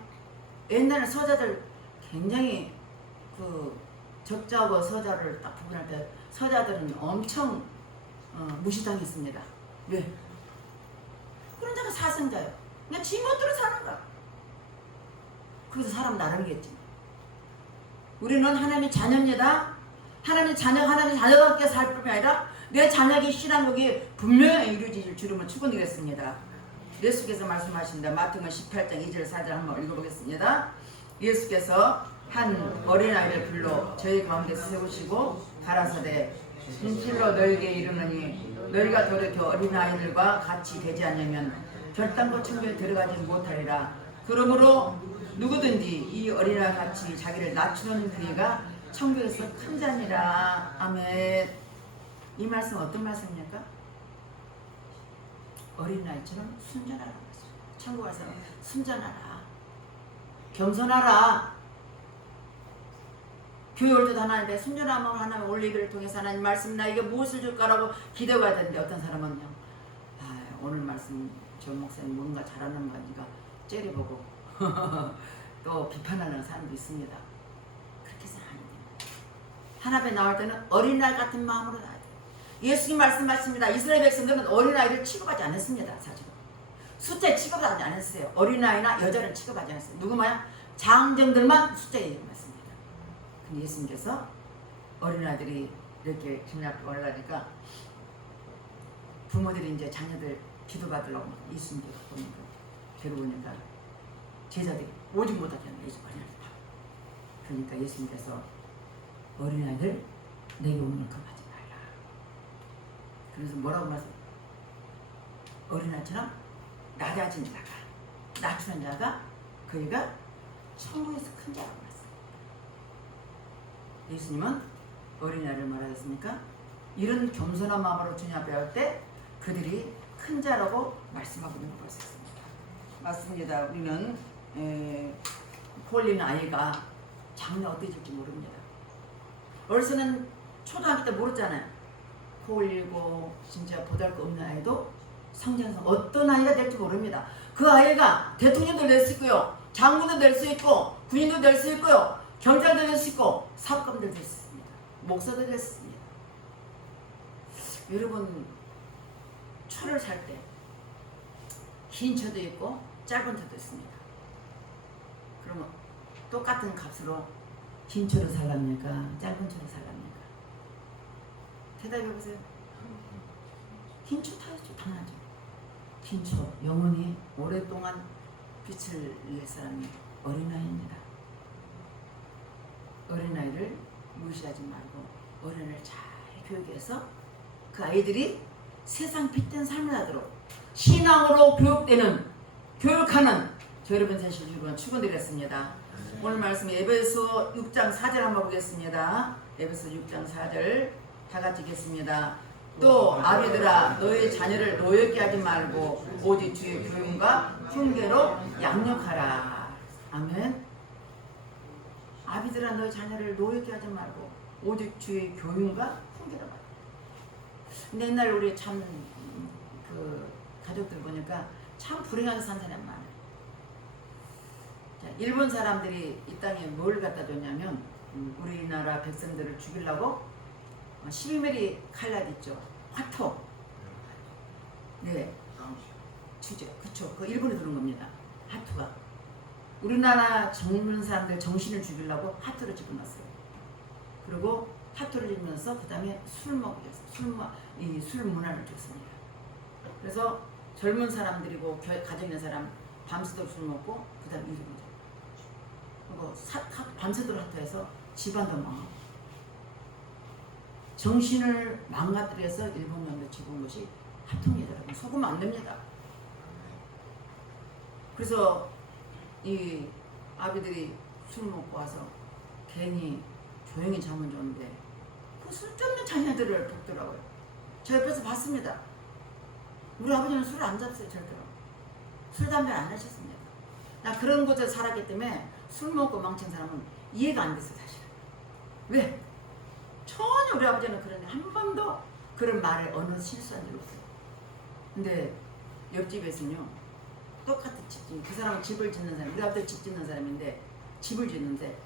옛날에 서자들 굉장히 그 적자하고 서자를 딱 구분할 때 서자들은 엄청 무시당했습니다. 왜? 그런 자가 사생자예요. 그냥 지 멋대로 사는 거야. 그래서 사람 나름이겠지. 우리는 하나님의 자녀입니다. 하나님의 자녀가 함께 살 뿐만 아니라 내 자녀의 신앙국이 분명히 이루어질 줄을 축원드리겠습니다. 예수께서 말씀하신다. 마태복음 18장 2절 4절 한번 읽어보겠습니다. 예수께서 한 어린아이를 불러 저희 가운데 세우시고 가라사대 진실로 너희에게 이르노니 너희가 돌이켜 어린아이들과 같이 되지 않으면 결단코 천국에 들어가지 못하리라. 그러므로 누구든지 이 어린아이와 같이 자기를 낮추는 그이가 천국에서 큰 자니라. 아멘. 이 말씀 어떤 말씀입니까? 어린아이처럼 순전하라고 했어요. 천국 가서 순전하라. 겸손하라. 교회 올 때도 하나님께 순전함을 하나님 올리기를 통해서 하나님 말씀 나에게 무엇을 줄까라고 기도가 되는데 어떤 사람은요. 오늘 말씀 저 목사님 뭔가 잘하는 거 아니까 째려보고 또 비판하는 사람도 있습니다. 그렇게 해서 안 됩니다. 하나님에 나올 때는 어린아이 같은 마음으로 나와야 돼요. 예수님 말씀하십니다. 이스라엘 백성들은 어린아이를 취급하지 않았습니다. 사실은. 숫자에 취급하지 않았어요. 어린아이나 여자를 취급하지 않았어요. 누구만? 장정들만 숫자에 맞습니다. 근데 예수님께서 어린아이들이 이렇게 주님 앞에 올라가니까 부모들이 이제 자녀들 기도받으려고 예수님께 보니까 데려오니까 제자들이 오직 못하잖아요. 예수 어린아이들. 그러니까 예수님께서 어린아이들 내게 오는 것 하지 말라. 그래서 뭐라고 말씀? 어린아이처럼 낮아진 자가 낮추는 자가 그이가 천국에서 큰 자라고 말씀. 예수님은 어린아이를 말하였습니까? 이런 겸손한 마음으로 주님 앞에 할 때 그들이 큰 자라고 말씀하고 있는 걸 볼 수 있습니다. 맞습니다. 우리는 폴린 아이가 장래 어떻게 될지 모릅니다. 어려서는 초등학교 때 모르잖아요. 코 올리고 진짜 보잘것없는 아이도 성장해서 어떤 아이가 될지 모릅니다. 그 아이가 대통령도 될 수 있고요, 장군도 될 수 있고, 군인도 될 수 있고요, 경찰도 될 수 있고, 사업가도 될 수 있습니다. 목사도 될 수 있습니다. 여러분, 초를 살 때 긴 초도 있고 짧은 초도 있습니다. 그러면 똑같은 값으로 긴 초를 살랍니까? 짧은 초를 살랍니까? 대답해보세요. 긴 초 타야죠. 당연하죠. 긴 초, 영원히 오랫동안 빛을 낼 사람이 어린아이입니다. 어린아이를 무시하지 말고 어린아이를 잘 교육해서 그 아이들이 세상 빛된 삶을 하도록 신앙으로 교육하는 저 여러분 되시길 축원드리겠습니다. 오늘 말씀 에베소 6장 4절 한번 보겠습니다. 에베소 6장 4절 다 같이 읽겠습니다. 또 아비들아 너희 자녀를 노엽게 하지 말고 오직 주의 교훈과 훈계로 양육하라. 아멘. 아비들아 너희 자녀를 노엽게 하지 말고 오직 주의 교훈과 훈계로 말라. 근데 옛날 우리 참 가족들 보니까 참 불행하게 산 사람 많아요. 자, 일본 사람들이 이 땅에 뭘 갖다 줬냐면 우리나라 백성들을 죽이려고 12mm 칼날 있죠. 화토. 네. 주죠. 그쵸. 그 일본에 들어온 겁니다. 하토가. 우리나라 젊은 사람들 정신을 죽이려고 하토를 집어넣었어요. 그리고 하토를 집으면서 그 다음에 술 먹게 했어요. 술 문화를 줬습니다. 그래서 젊은 사람들이고 가정 있는 사람 밤새도록 술 먹고 그 다음에 이러고 그리고 밤새도록 하토해서 집안도 망하고 정신을 망가뜨려서 일본 놈들 죽은 것이 하토입니다. 여러분 속으면 안 됩니다. 그래서 이 아비들이 술 먹고 와서 괜히 조용히 잠은 줬는데 그 술집는 자녀들을 볶더라고요. 저 옆에서 봤습니다. 우리 아버지는 술을 안 잡았어요. 절대로. 술 담배 안 하셨습니다. 나 그런 곳에 살았기 때문에 술 먹고 망친 사람은 이해가 안 됐어요. 사실. 왜? 전혀 우리 아버지는 그런데 한 번도 그런 말을 어느 실수한 적 없어요. 근데 옆집에서는요 똑같은 집, 그 사람은 집을 짓는 사람, 우리 아버지 집 짓는 사람인데 집을 짓는데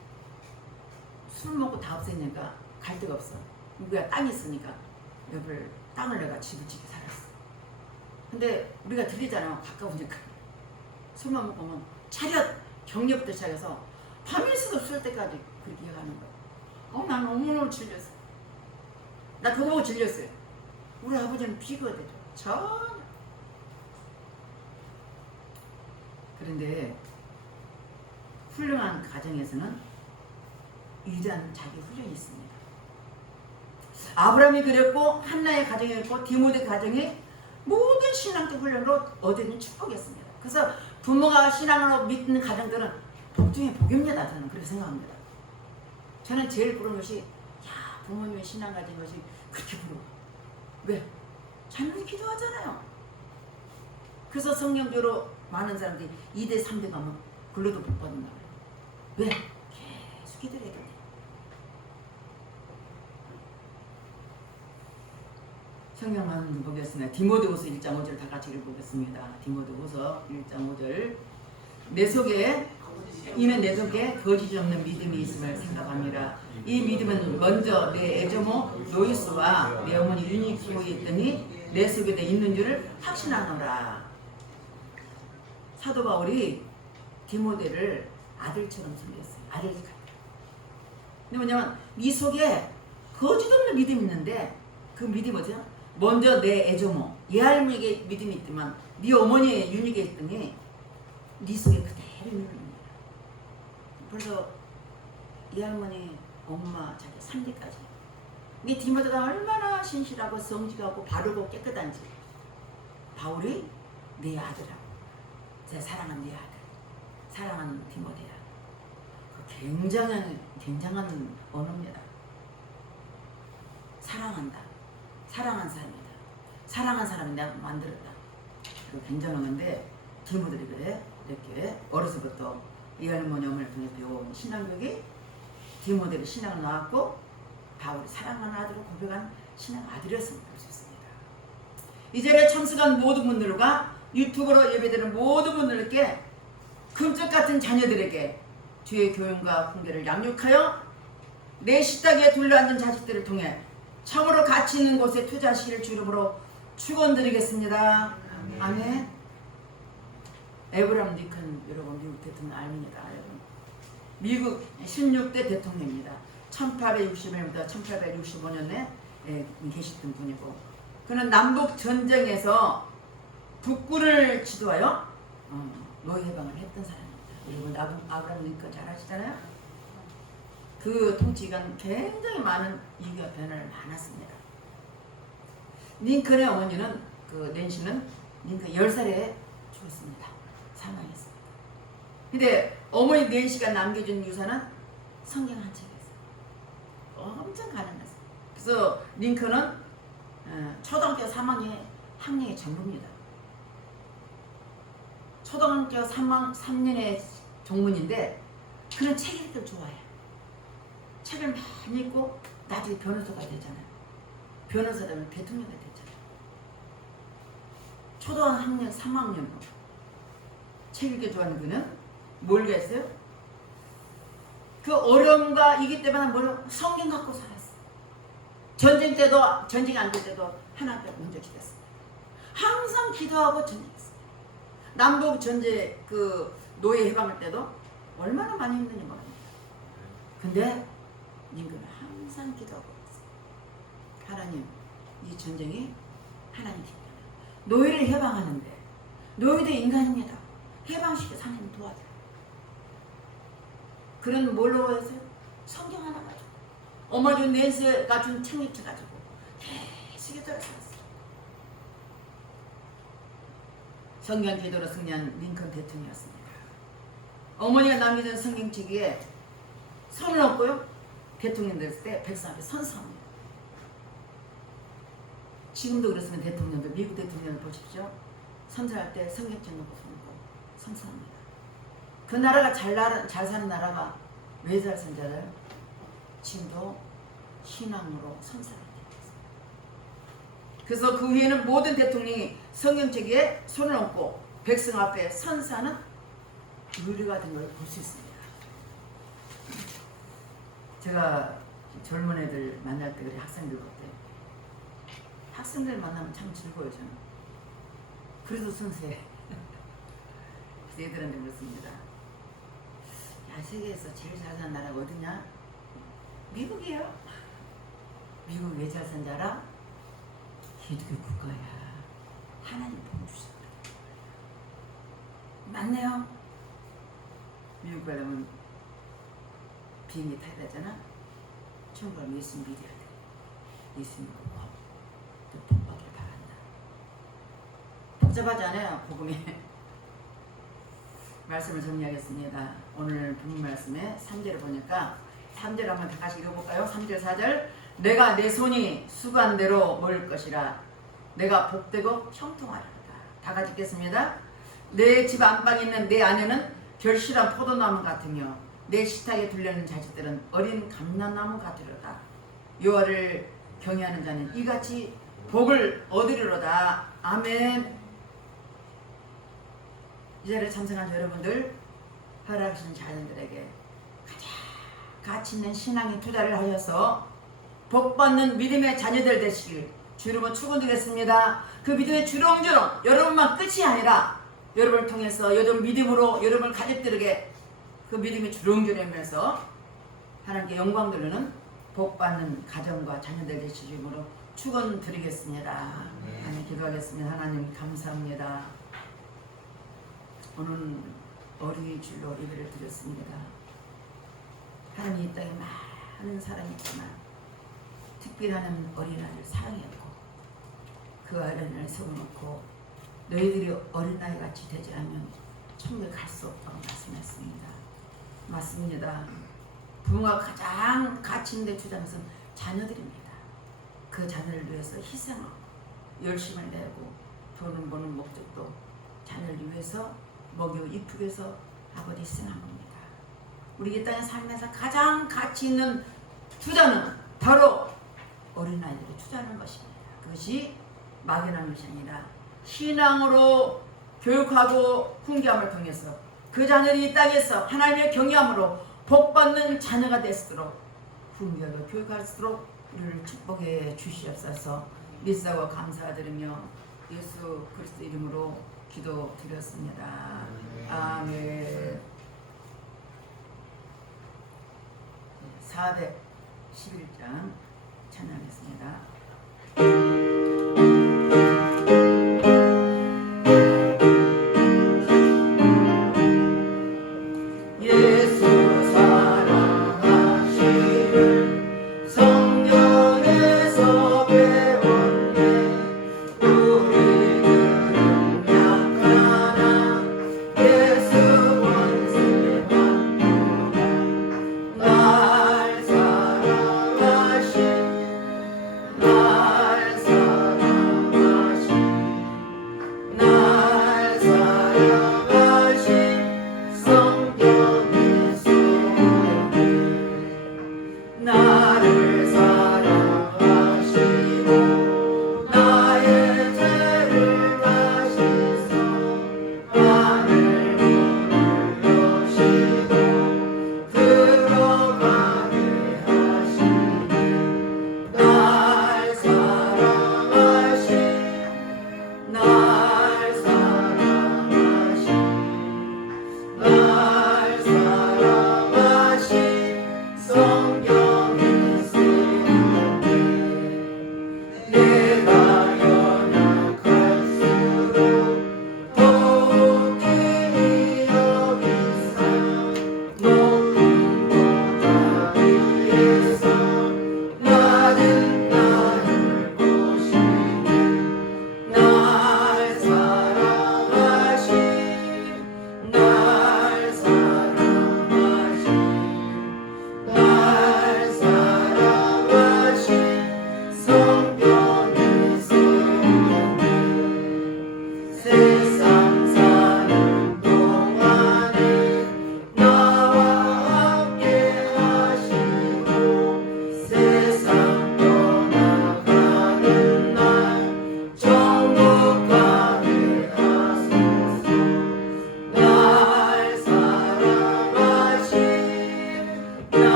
술 먹고 다 없애니까 갈 데가 없어. 우리가 땅이 있으니까 옆을 땅을 내가 집을 짓게 살았어. 근데 우리가 들리잖아요. 가까우니까. 술만 먹고 오면 차렷 격려부터 시작해서 밤일 수도 없을 때까지 그렇게 하는 거야. 난 너무너무 질렸어. 나 그거 보고 질렸어요. 우리 아버지는 비거든요. 전혀. 그런데 훌륭한 가정에서는 위대한 자기 훈련이 있습니다. 아브라함이 그랬고 한나의 가정이 있고 디모데 가정이 모든 신앙적 훈련으로 얻은 축복이었습니다. 그래서 부모가 신앙으로 믿는 가정들은 복 중에 복입니다. 저는 그렇게 생각합니다. 저는 제일 부러운 것이 부모님의 신앙 가진 것이 그렇게 부러워. 왜? 자녀들이 기도하잖아요. 그래서 성령적으로 많은 사람들이 2대 3대 가면 글로도 복 받는다. 왜? 계속 기도해야 돼. 성경만 보겠습니다. 디모데후서 1장 5절 다 같이 읽어보겠습니다. 디모데후서 1장 5절 내 속에 이는 내 속에 거짓이 없는 믿음이 있음을 생각합니다. 이 믿음은 먼저 내 애조모 로이스와 내 어머니 유니키오에 있더니 내 속에도 있는 줄을 확신하노라. 사도 바울이 디모데를 아들처럼 섬겼어요. 아들처럼. 근데 뭐냐면 네 속에 거짓 없는 믿음이 있는데 그 믿음이 뭐죠? 먼저 내 애조모 예할미에게 믿음이 있지만 네 어머니의 유니키오에 있더니 네 속에 그대로 있는 겁니다. 그래서 이 할머니, 엄마, 자기 3대까지 이 디모데가 얼마나 신실하고 성직하고 바르고 깨끗한지 바울이 네 아들하고 제 사랑하는 네 아들 사랑하는 디모데야. 굉장한 언어입니다. 사랑한다. 사랑한 사람이다. 사랑한 사람이 내가 만들었다. 그리고 굉장하는데 디모데에게 이렇게 어려서부터 이 할머니를 통해 배워온 신앙교육이 디모데의 신앙을 낳았고 바울이 사랑하는 아들을 고백한 신앙 아들이었음을 볼 수 있습니다. 이 자리에 참석한 모든 분들과 유튜브로 예배드리는 모든 분들께 금쪽 같은 자녀들에게 주의 교훈과 훈계를 양육하여 내 식탁에 둘러앉은 자식들을 통해 참으로 가치 있는 곳에 투자하시기를 주 이름으로 축원드리겠습니다. 아멘. 에브라함 링컨 여러분 미국 대통령 아닙니다. 여러분. 미국 16대 대통령입니다. 1861년부터 1865년에 계시던 분이고 그는 남북 전쟁에서 북군을 지도하여 노예 해방을 했던 사람입니다. 여러분 아브라함 링컨 잘 아시잖아요. 그 통치기간 굉장히 많은 이유와 변화를 많았습니다. 링컨의 어머니는 그 낸시는 링컨 10살에 죽었습니다. 사망했습니다. 근데 어머니 낸시가 남겨준 유산은 성경 한 책이었어요. 엄청 가난했어요. 그래서 링컨은 초등학교 3학년 학년이 전부입니다. 초등학교 3년의 종문인데 그는 책 읽기를 좋아해요. 책을 많이 읽고 나중에 변호사가 되잖아요. 변호사 되면 대통령이 되잖아요. 초등학년 3학년으로 책 읽기 좋아하는 그는 뭘 했어요? 그 어려움과 이기 때문에 뭘 성경 갖고 살았어요. 전쟁 때도 전쟁이 안 될 때도 하나님 앞에 먼저 기도했어요. 항상 기도하고 전쟁했어요. 남북 전쟁 그 노예 해방할 때도 얼마나 많이 힘든지 모릅니다. 근데 링컨은 항상 기도하고 있어요. 하나님, 이 전쟁이 하나님 기도하는 노예를 해방하는데 노예도 인간입니다. 해방시켜서 하나님 도와줘요. 그런 뭘로 했어요? 성경 하나 가지고 어머니 낸시가 준 책임져 가지고 계속 기도를 살았어요. 성경 기도로 승리한 링컨 대통령이었습니다. 어머니가 남겨준 성경책에 손을 얹고요. 대통령 됐을 때 백성 앞에 선서합니다. 지금도 그렇으면 대통령들, 미국 대통령을 보십시오. 선서할 때 성경책 놓고 손 얹고 선서합니다. 그 나라가 잘 사는 나라가 왜 잘 사는 줄 알아요? 지금도 신앙으로 선서를 합니다. 그래서 그 후에는 모든 대통령이 성경책에 손을 얹고 백성 앞에 선서하는 의례가 된 걸 볼 수 있습니다. 제가 젊은 애들 만날 때, 그래 학생들 볼 때, 학생들 만나면 참 즐거워요, 저는. 그래서 선수해. 그래서 애들한테 묻습니다. 야, 세계에서 제일 잘 사는 나라가 어디냐? 미국이에요. 미국 왜 잘 사는 줄 알아? 기독교 국가야. 하나님 복 주셨다. 맞네요. 미국 가려면 비행기 타야 되잖아. 천국 가면 예수 믿어야 돼. 예수 믿고 또 복 받길 바란다. 복잡하지 않아요, 복음이. 말씀을 정리하겠습니다. 오늘 본문 말씀에 3절을 보니까 3절 한번 다시 읽어볼까요? 3절 4절 내가 내 손이 수고한 대로 먹을 것이라 내가 복되고 형통하리로다. 다 같이 읽겠습니다. 내 집 안방에 있는 내 아내는 결실한 포도나무 같으며 내 식탁에 둘려있는 자식들은 어린 감람나무 같으로다. 여호와를 경외하는 자는 이같이 복을 얻으리로다. 아멘. 이 자리에 참석한 여러분들, 허락하신 자녀들에게 가장 가치 있는 신앙의 투자를 하셔서 복받는 믿음의 자녀들 되시길 주 이름으로 축원드리겠습니다. 그 믿음의 주렁주렁 여러분만 끝이 아니라 여러분을 통해서 여러분 믿음으로 여러분 가족들에게 그 믿음이 주렁주렁하면서 하나님께 영광 돌리는 복받는 가정과 자녀들 되시므로 축원드리겠습니다. 하나님 기도하겠습니다. 하나님 감사합니다. 오늘 어린이주일로 예배를 드렸습니다. 하나님 이 땅에 많은 사람이 있지만 특별히 하나님 어린아이를 사랑했고 그 어린아이를 세워놓고 너희들이 어린아이 같이 되지 않으면 천국에 갈 수 없다고 말씀했습니다. 맞습니다. 부모가 가장 가치 있는 데 주장한 것은 자녀들입니다. 자녀들이 가장 가치 있는 것은 자녀들입니다. 하나님 이 땅에 그 자녀를 위해서 희생하고 열심을 내고 돈을 버는 목적도 자녀를 위해서 먹여 이쁘게 해서 아버지 희생한 겁니다. 우리 이 땅의 삶에서 가장 가치 있는 투자는 바로 어린아이들이 투자하는 것입니다. 그것이 막연한 것이 아니라 신앙으로 교육하고 훈계함을 통해서 그 자녀들이 이 땅에서 하나님의 경외함으로 복받는 자녀가 되도록 훈계하고 교육할수록 우리를 축복해 주시옵소서. 믿사와 감사드리며 예수 그리스도 이름으로 기도드렸습니다. 아멘. 411장 찬양하겠습니다.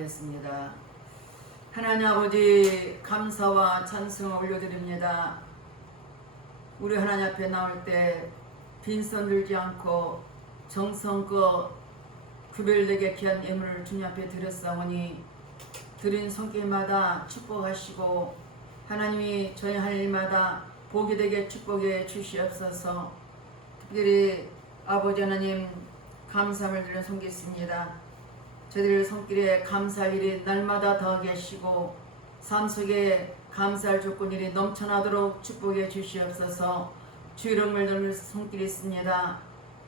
기도하겠습니다. 하나님 아버지 감사와 찬송을 올려드립니다. 우리 하나님 앞에 나올 때 빈손 들지 않고 정성껏 구별되게 귀한 예물을 주님 앞에 드렸사오니 드린 손길마다 축복하시고 하나님이 저희 할 일마다 복이 되게 축복해 주시옵소서. 특별히 아버지 하나님 감사함을 드리는 손길 있습니다. 저희들 손길에 감사할 일이 날마다 더하게 하시고 삶 속에 감사할 조건일이 넘쳐나도록 축복해 주시옵소서. 주 이름을 들을 손길이 있습니다.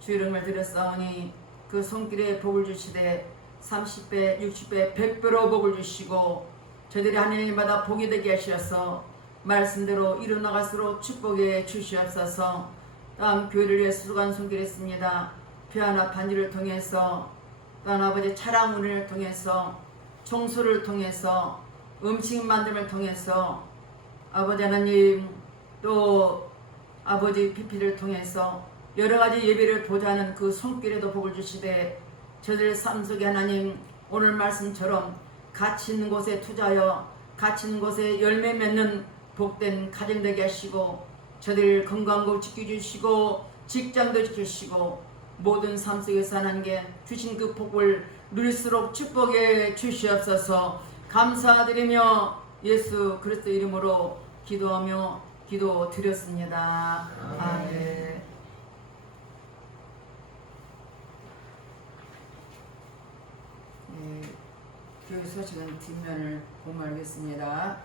주 이름을 드렸사오니 그 손길에 복을 주시되 30배, 60배, 100배로 복을 주시고 저희들이 하는 일마다 복이 되게 하셔서 말씀대로 이루나갈수록 축복해 주시옵소서. 다음 교회를 위해 수고한 손길이 있습니다. 피아나 반지를 통해서 또한 아버지 차량운을 통해서 청소를 통해서 음식 만듦을 통해서 아버지 하나님 또 아버지 PP를 통해서 여러가지 예배를 보자는 그 손길에도 복을 주시되 저들 삶 속에 하나님 오늘 말씀처럼 가치 있는 곳에 투자하여 가치 있는 곳에 열매 맺는 복된 가정 되게 하시고 저들 건강도 지켜주시고 직장도 지키시고 모든 삶 속에서 하나님께 주신 그 복을 누릴수록 축복해 주시옵소서. 감사드리며 예수 그리스도 이름으로 기도하며 기도드렸습니다. 아멘. 네, 예수의 소식은 뒷면을 보면하겠습니다.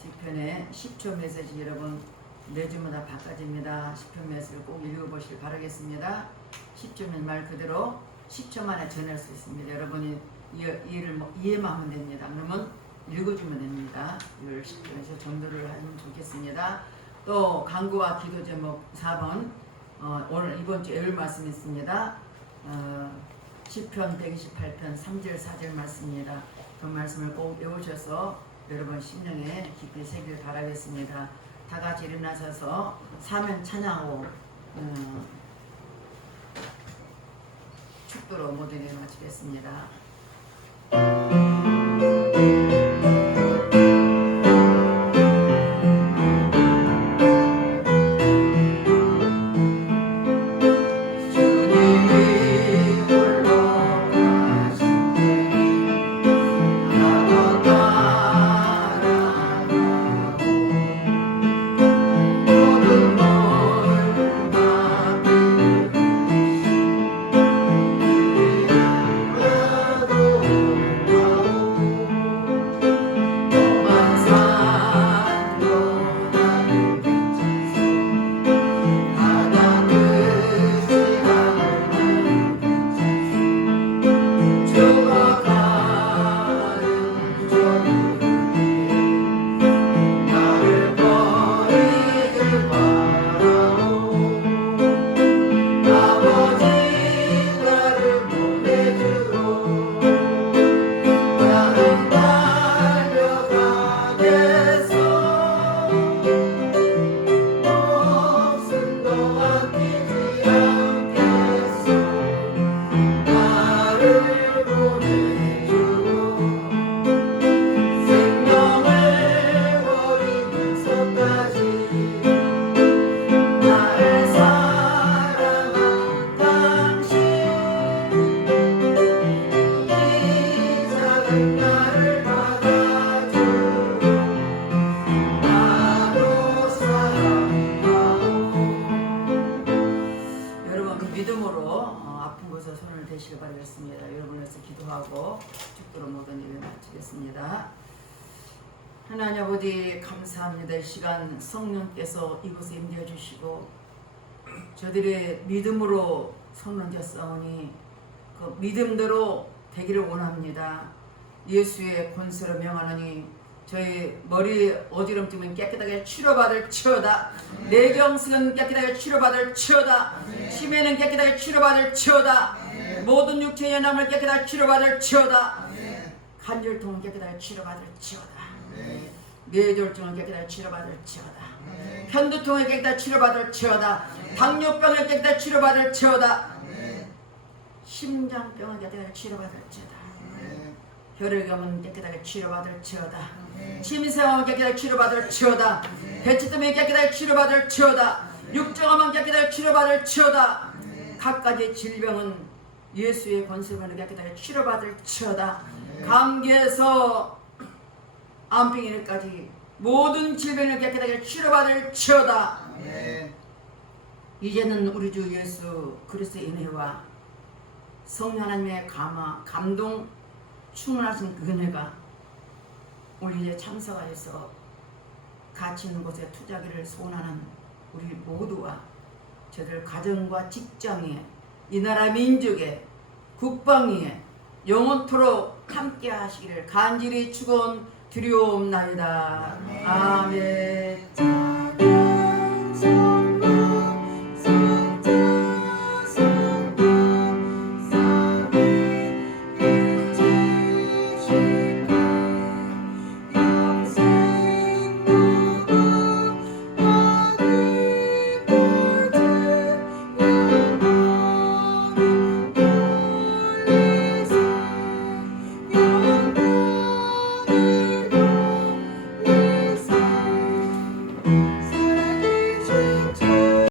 뒷편에 10초 메시지 여러분 매주마다 바꿔집니다. 10초 메시지를 꼭 읽어보시길 바라겠습니다. 10초면 말 그대로 10초 만에 전할 수 있습니다. 여러분이 이해만 하면 됩니다. 그러면 읽어주면 됩니다. 이걸 10초에서 전도를 하면 좋겠습니다. 또 간구와 기도 제목 4번 오늘 이번 주 애울 말씀 있습니다. 10편 128편 3절 4절 말씀입니다. 그 말씀을 꼭 외우셔서 여러분 심령에 깊이 새길 바라겠습니다. 다 같이 일어나셔서 사면 찬양하고 축도로 모든 일 마치겠습니다. 되시길 바라겠습니다. 여러분에서 기도하고 축도로 모든 일을 마치겠습니다. 하나님 아버지 감사합니다. 이 시간 성령께서 이곳에 임재해 주시고 저들의 믿음으로 선언되었사오니 그 믿음대로 되기를 원합니다. 예수의 권세로 명하노니 저희 머리 어지럼증은 깨끗하게 치료받을 치어다. 뇌경색은 깨끗하게 치료받을 치어다. 치매는 깨끗하게 치료받을 치어다. 모든 육체의 연함을 깨끗하게 치료받을 치어다. 관절통은 깨끗하게 치료받을 치어다. 뇌졸중은 깨끗하게 치료받을 치어다. 편두통을 깨끗하게 치료받을 치어다. 당뇨병을 깨끗하게 치료받을 치어다. 심장병을 깨끗하게 치료받을 치어다. 혈액염은 깨끗하게 치료받을 치어다. 침샘암은 깨끗하게 치료받을 치어다. 배치뜸이 깨끗하게 치료받을 치어다. 육정암은 깨끗하게 치료받을 치어다. 각가지 질병은 예수의 권세로 깨끗하게 치료받을 치어다. 감기에서 암병이까지 모든 질병을 깨끗하게 치료받을 치어다. 이제는 우리 주 예수 그리스도의 은혜와 성령 하나님의 감동 충만하신 그 은혜가 우리 이제 참석하여서 가치 있는 곳에 투자기를 소원하는 우리 모두와 저들 가정과 직장에 이 나라 민족의 국방위에 영원토록 함께 하시기를 간절히 축원 드리옵나이다. 아멘.